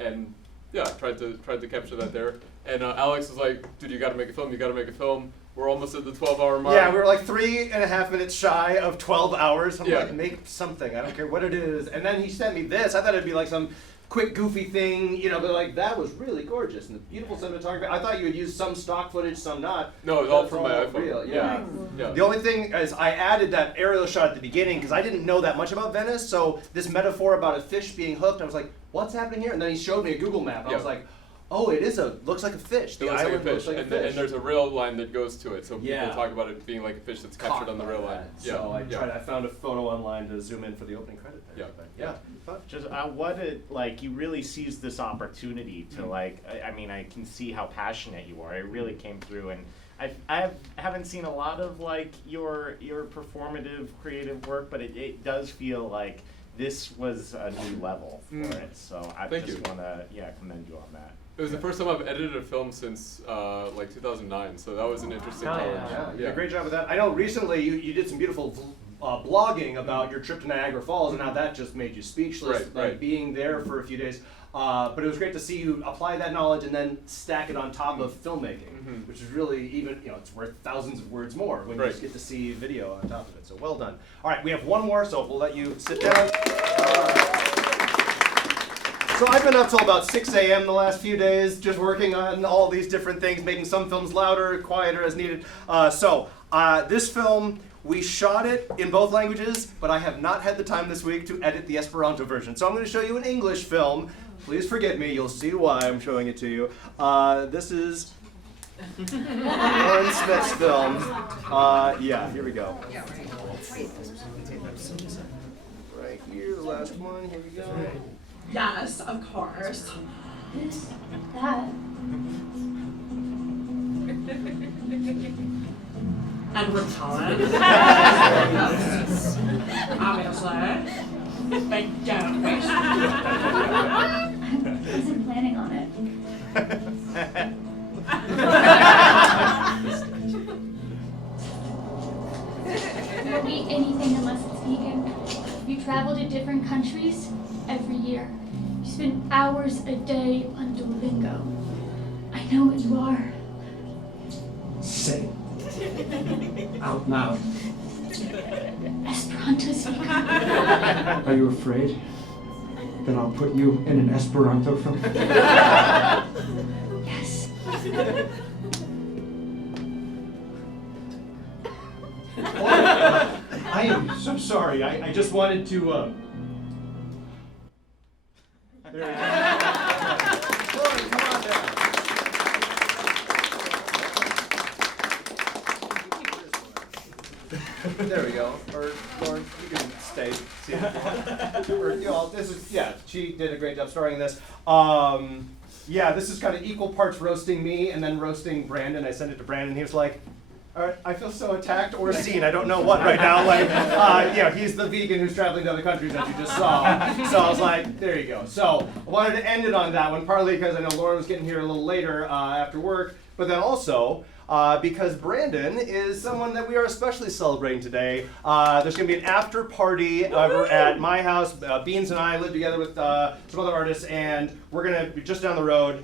And yeah, tried to capture that there. And Alex was like, dude, you gotta make a film, you gotta make a film. We're almost at the 12-hour mark. Yeah, we were like 3.5 minutes shy of 12 hours. I'm Yeah. like, make something, I don't care what it is. And then he sent me this. I thought it'd be like some quick, goofy thing, but like that was really gorgeous and the beautiful cinematography. I thought you would use some stock footage, some not. No, it was all That's from my iPhone. Real. Yeah. Yeah. The only thing is I added that aerial shot at the beginning because I didn't know that much about Venice. So this metaphor about a fish being hooked, I was like, what's happening here? And then he showed me a Google map. And I was like, oh, looks like a fish. It looks like a fish, and there's a rail line that goes to it, so people Yeah. talk about it being like a fish that's captured on the rail line. So I found a photo online to zoom in for the opening credit there. Yeah. Just you really seized this opportunity to I can see how passionate you are. It really came through, and I haven't seen a lot of your performative creative work, but it does feel like this was a new level for it. So I just want to commend you on that. It was the first time I've edited a film since 2009, so that was an interesting challenge. Yeah, you did a great job with that. I know recently you did some beautiful blogging about your trip to Niagara Falls, and how that just made you speechless, Right. being there for a few days. But it was great to see you apply that knowledge and then stack it on top of filmmaking, which is really it's worth thousands of words more when you just get to see video on top of it. So well done. All right, we have one more, so we'll let you sit down. So I've been up till about 6 a.m. the last few days, just working on all these different things, making some films louder, quieter as needed. This film, we shot it in both languages, but I have not had the time this week to edit the Esperanto version. So I'm going to show you an English film. Please forgive me, you'll see why I'm showing it to you. This is Lauren Smith's film. Here we go. Right here, the last one, here we go. Yes, of course. This, that. And return. Yes. Obviously. They don't waste. I wasn't planning on it. You don't eat anything unless it's vegan. You travel to different countries every year. You spend hours a day on Duolingo. I know what you are. Say out loud. Esperanto's vegan. Are you afraid that I'll put you in an Esperanto film? Yes. I am so sorry. I just wanted to. There we go. Lauren, come on down. There we go. Or you can stay. See she did a great job starring this. This is kind of equal parts roasting me and then roasting Brandon. I sent it to Brandon. He was like, all right, I feel so attacked or seen. I don't know what right now. He's the vegan who's traveling to other countries that you just saw. So I was like, there you go. So I wanted to end it on that one, partly because I know Lauren was getting here a little later after work, but then also because Brandon is someone that we are especially celebrating today. There's going to be an after party over at my house. Beans and I live together with some other artists, and we're gonna be just down the road.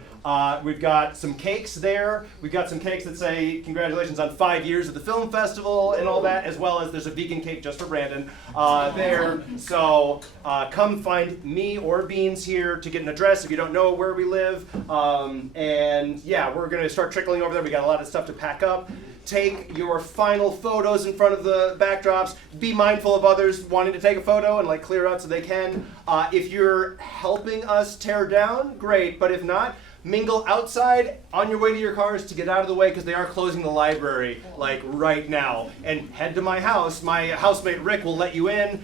We've got some cakes there. We've got some cakes that say congratulations on 5 years of the film festival and all that, as well as there's a vegan cake just for Brandon there. So come find me or Beans here to get an address if you don't know where we live. And yeah, we're gonna start trickling over there. We got a lot of stuff to pack up. Take your final photos in front of the backdrops. Be mindful of others wanting to take a photo and like clear out so they can. If you're helping us tear down, great. But if not, mingle outside on your way to your cars to get out of the way because they are closing the library like right now. And head to my house. My housemate Rick will let you in.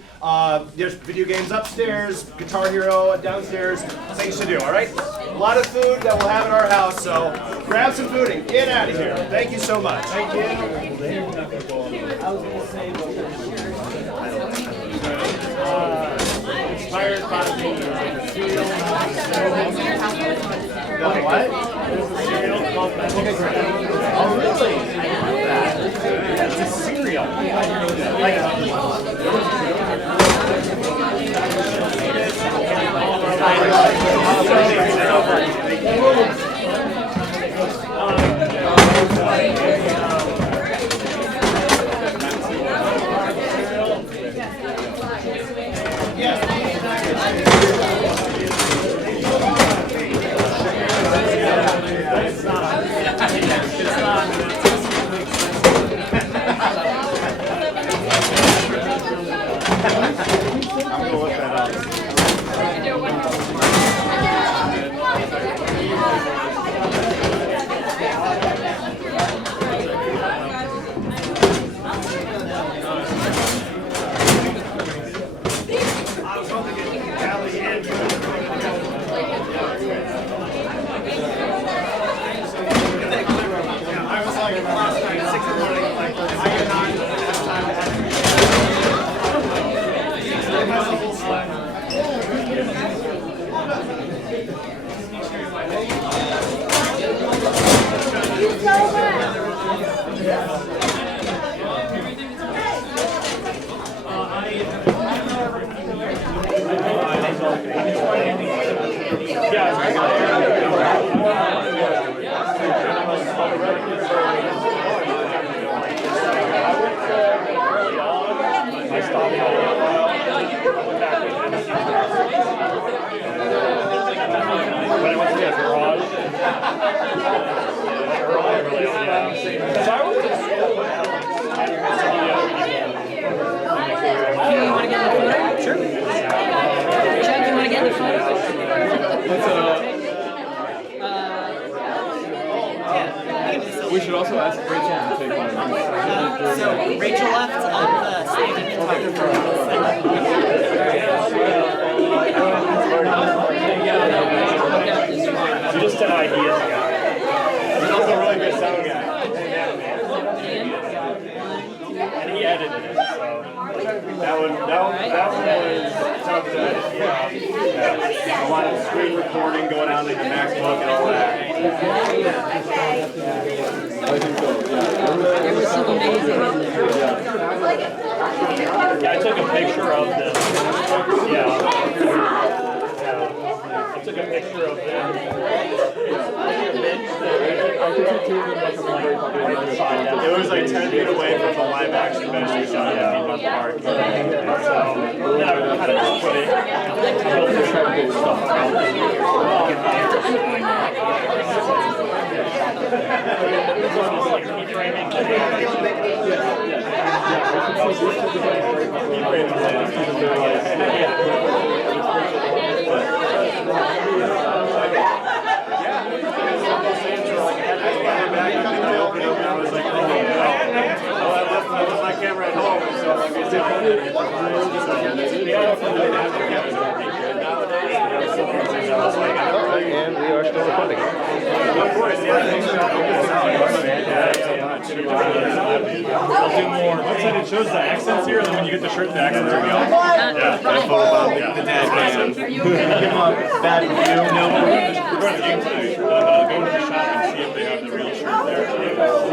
There's video games upstairs, Guitar Hero downstairs, things to do, all right? A lot of food that we'll have at our house, so grab some food and get out of here. Thank you so much. Thank you. Inspired by the cereal. What? There's a cereal called Oh, really? I didn't know that. It's a cereal. We should also ask Rachel to take one. So Rachel left on the standing photographer. Just an ideas guy. He's also a really good sound guy. And he edited it, so that one was tough to, a lot of screen recording going on in the MacBook and all that. I think so, yeah. It was so amazing. Yeah, I took a picture of this. Yeah. I took a picture of them. It was like 10 feet away from the live action bench we shot at Vivu Park. So then I kind of just put it. I left my camera at home, so and we are still recording. Of course, yeah. I'll do more. Website, it shows the accents here, and then when you get the shirt, the accents are gone. Yeah, that's all about the dad man. Give him a bad review. No, we're going to the game tonight. Go into the shop and see if they have the real shirt there.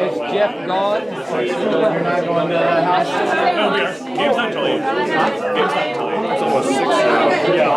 Is Jeff gone? You're not going to the house? No, we are. Game's not until 8. Game's not until 8. It's almost 6 now. Yeah.